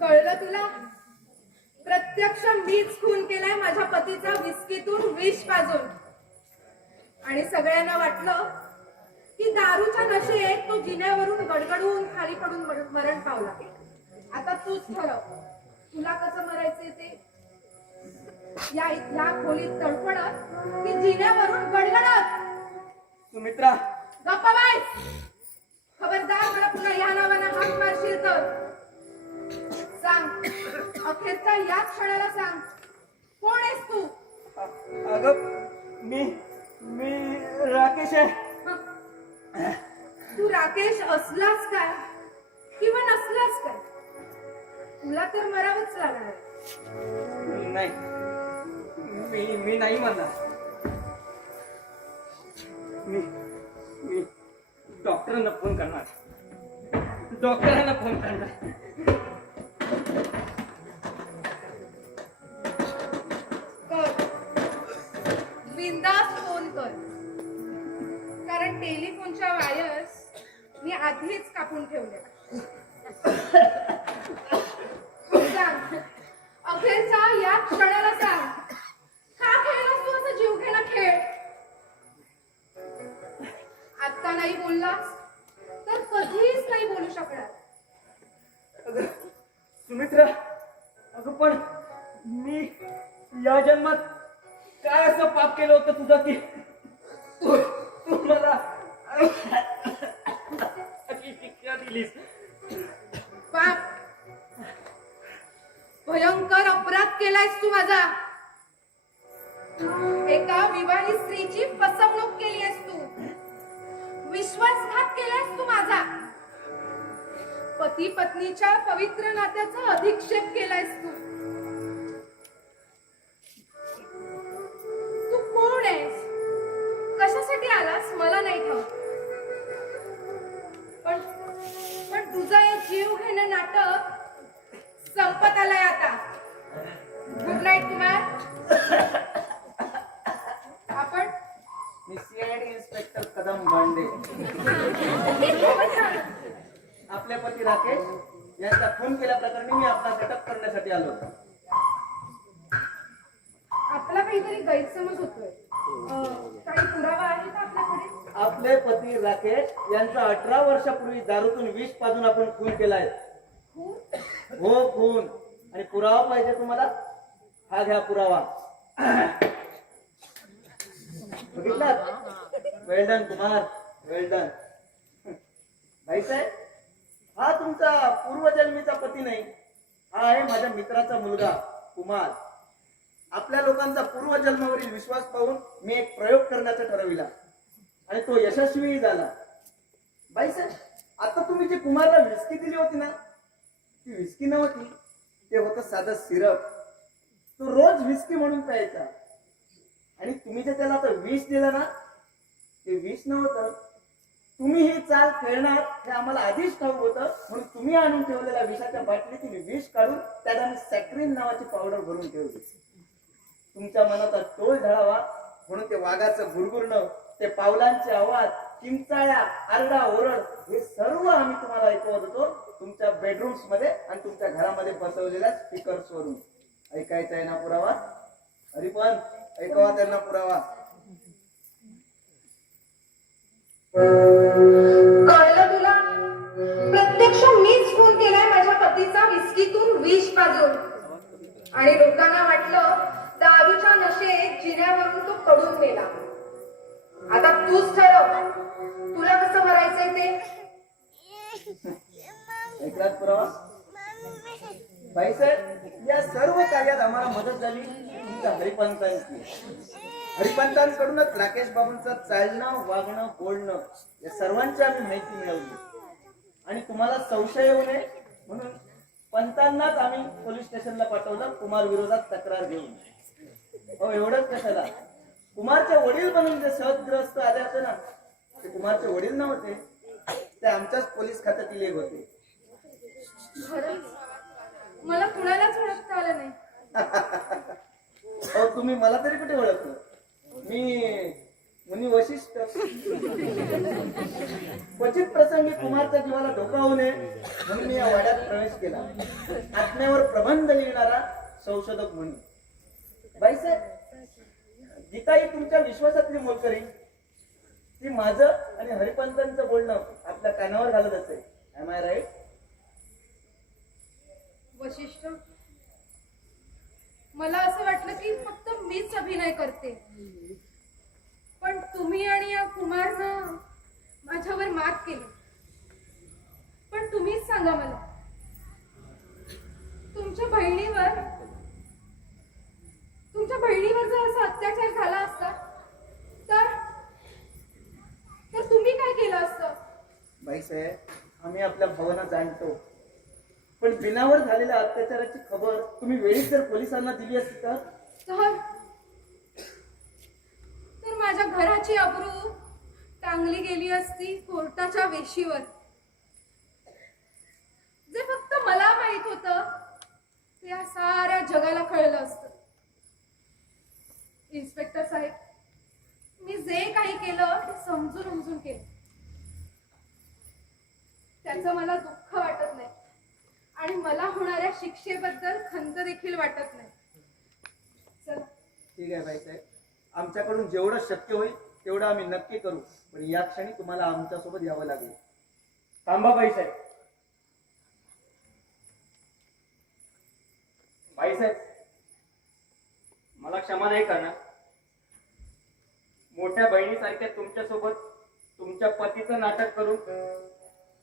कळलं तुला? प्रत्यक्ष मीच खून केलाय माझ्या पतीचा विस्कीतून विष पाजून. आणि सगळ्यांना वाटलं की दारूच्या नशेत तो जिन्यावरून गडगडून खाली पडून मरण पावला. आता तूच ठरव तुला कसं मरायचंय ते. या खोलीत तडफडत की जिन्यावरून गडगडत. सुमित्रा, गप्पा बाय. खबरदार मला पुन्हा या नावानं हाक मारशील तर सांग. अखेरच्या या क्षणाला सांग कोण आहेस तू? अगं मी राकेश आहे. हं. तू राकेश असलास काय किंवा नसलास काय तुला तर मरावंच लागणार. नाही, मी नाही म्हणणार. मी डॉक्टरांना फोन करणार. डॉक्टरांना फोन करणार. बिंदास फोन कर. कारण टेलिफोनच्या वायर्स मी आधीच कापून ठेवल्या. सांग अखेरच्या या क्षणाला सांग का खेळलास तू असं जीव घेणा खेळ? आता नाही बोललास तर कधीच नाही बोलू शकणार. अगं सुमित्रा, अगं पण मी या जन्मात काय असं पाप केलं होतं तुझं की तू मला अशी शिक्षा दिलीस? पाप भयंकर अपराध केलायस तू माझा. एका विवाहित स्त्रीची फसवणूक केली आहेस तू. विश्वासघात केलायस तू माझा. पती पत्नीच्या पवित्र नात्याचा अधिक्षेप केलायस तू. तू कोण आहेस? कशासाठी आलास मला नाही ठाऊक. पण तुझं हे जीव घेणं नाटक संपत आलंय आता. Good night Kumar. आपण मी CID इन्स्पेक्टर कदम भांडे. आपले पती राकेश यांचा खून केल्याप्रकरणी मी आपला सेटअप करण्यासाठी आलो. आपला काहीतरी गैरसमज होतोय. काही पुरावा आहे का आपल्याकडे? आपले पती राकेश यांचा 18 वर्षापूर्वी दारूतून विष पाजून आपण खून केलाय. हो खून. आणि पुरावा पाहिजे तुम्हाला? हा घ्या पुरावा. बघितलात? Well done Kumar, well done. भाईसाहेब, हा तुमचा पूर्वजन्मीचा पती नाही, हा आहे माझ्या मित्राचा मुलगा कुमार. आपल्या लोकांचा पूर्वजन्मावरील विश्वास पाहून मी एक प्रयोग करण्याचा ठरविला आणि तो यशस्वी झाला. बाईसाहेब, आता तुम्ही जे कुमारला विस्की दिली होती ना, ती विस्की नव्हती, ते होतं साधं सिरप. तो रोज विस्की म्हणून प्यायचा. आणि तुम्ही जे त्याला आता विष दिलं ना, ते विष नव्हतं. तुम्ही ही चाल खेळणार हे आम्हाला आधीच ठाऊक होतं, म्हणून तुम्ही आणून ठेवलेल्या विषाच्या बाटलीतील विष काढून त्याला मी सॅक्रिन नावाची पावडर भरून ठेवली. तुमच्या मनाचा टोल ढळावा म्हणून ते वाघाचं गुरगुरणं, ते पावलांचे आवाज, चिंचाळ्या, आरडा ओरड हे सर्व आम्ही तुम्हाला ऐकवत होतो. तुमच्या बेडरूम्स मध्ये आणि तुमच्या घरामध्ये बसवलेल्या स्पीकर्स वरून. ऐकायचा आहे ना पुरावा? हरिपण ऐकावा त्यांना पुरावा. कळलं तुला? प्रत्यक्ष मीच खून केलाय माझ्या पतीचा विस्कीतून विष पाजून. आणि लोकांना वाटलं दारूच्या नशेत जिन्यावरून तो पडून मेला. आता तूच ठरव तुला कसं मरायचंय ते. ऐकलात पुरावा? बाईसाहेब, या सर्व कार्यात आम्हाला मदत झाली तुमच्या हरिपंतांची. हरिपंतांकडूनच राकेश बाबूंचं चालणं, वागणं, बोलणं या सर्वांची आम्ही माहिती मिळवली. आणि तुम्हाला संशय येऊ नये म्हणून पंतांनाच आम्ही पोलीस स्टेशनला पाठवलं कुमार विरोधात तक्रार घेऊन. हो, एवढंच कशाला, कुमारचे वडील बनून जे सहजग्रस्त आले होते ना, ते कुमारचे वडील नव्हते, ते आमच्याच पोलीस खात्यातील एक होते. खरंच मला कुणालाच ओळखता आलं नाही. हो, तुम्ही मला तरी कुठे ओळखलं? मी मुनी वशिष्ठ. क्वचित प्रसंगी कुमारच्या जीवाला धोका होऊ नये म्हणून मी या वाड्यात प्रवेश केला. आत्म्यावर प्रबंध लिहिणारा संशोधक म्हणून. बाईसाहेब, जी काही तुमच्या विश्वासातली मोलकरी ती माझं आणि हरिपंतांचं बोलणं आपल्या कानावर घालत असे. M I right? वशिष्ठ, मला असं वाटलं की फक्त मीच अभिनय करते, पण तुम्ही आणि या कुमारनं माझ्यावर मात केली. पण तुम्हीच सांगा मला, तुमच्या बहिणीवर जर असा अत्याचार झाला असता तर तुम्ही काय केलं असतं? बाईसाहेब, आम्ही आपल्या भावना जाणतो, पण बिनावर झालेल्या अत्याचाराची खबर तुम्ही वेळीच जर पोलिसांना दिली असती तर माझ्या घराची अब्रू टांगली गेली असती कोर्टाच्या वेशीवर. जे फक्त मला माहित होतं ते या साऱ्या जगाला कळलं असतं. इन्स्पेक्टर साहेब, मी जे काही केलं ते समजून उमजून केलं. त्याचं मला दुःख वाटत नाही आणि मला होणाऱ्या शिक्षेबद्दल खंत देखील वाटत नाही. चला. ठीक आहे बाईसाहेब, आमच्याकडून जेवढं शक्य होईल तेवढं आम्ही नक्की करू, पण या क्षणी तुम्हाला आमच्यासोबत यावं लागेल. थांबा बाईसाहेब. बाईसाहेब, मला क्षमा नाही करणार. मोठ्या बहिणीसारख्या तुमच्यासोबत तुमच्या पतीचं नाटक करून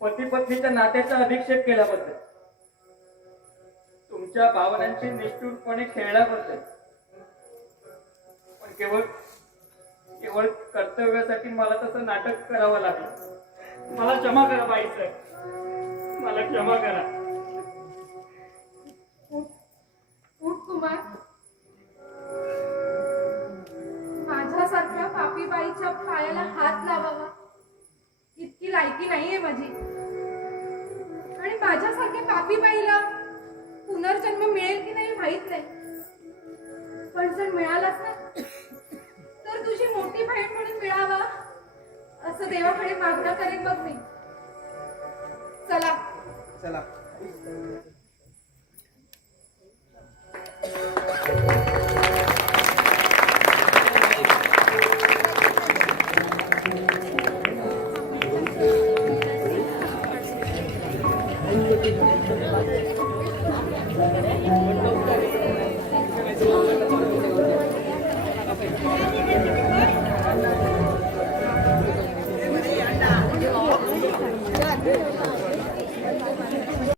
पती पत्नीच्या नात्याचा अधिक्षेप केल्याबद्दल, तुमच्या भावनांची निष्ठुरपणे खेळल्याबद्दल, पण केवळ कर्तव्यासाठी मला तसं नाटक करावं लागलं. मला क्षमा करा बाईसाहेब, मला क्षमा करा. उठ कुमार. माझ्यासारख्या पापी बाईच्या पायाला हात लावावा इतकी लायकी नाहीये माझी. आणि माझ्यासारख्या पापी बाईला पुनर्जन्म मिळेल की नाही माहित नाही, पण जर मिळालाच ना तर तुझी मोठी बहीण म्हणून मिळावा असं देवाकडे मागणं करेन बघ मी. चला चला. पण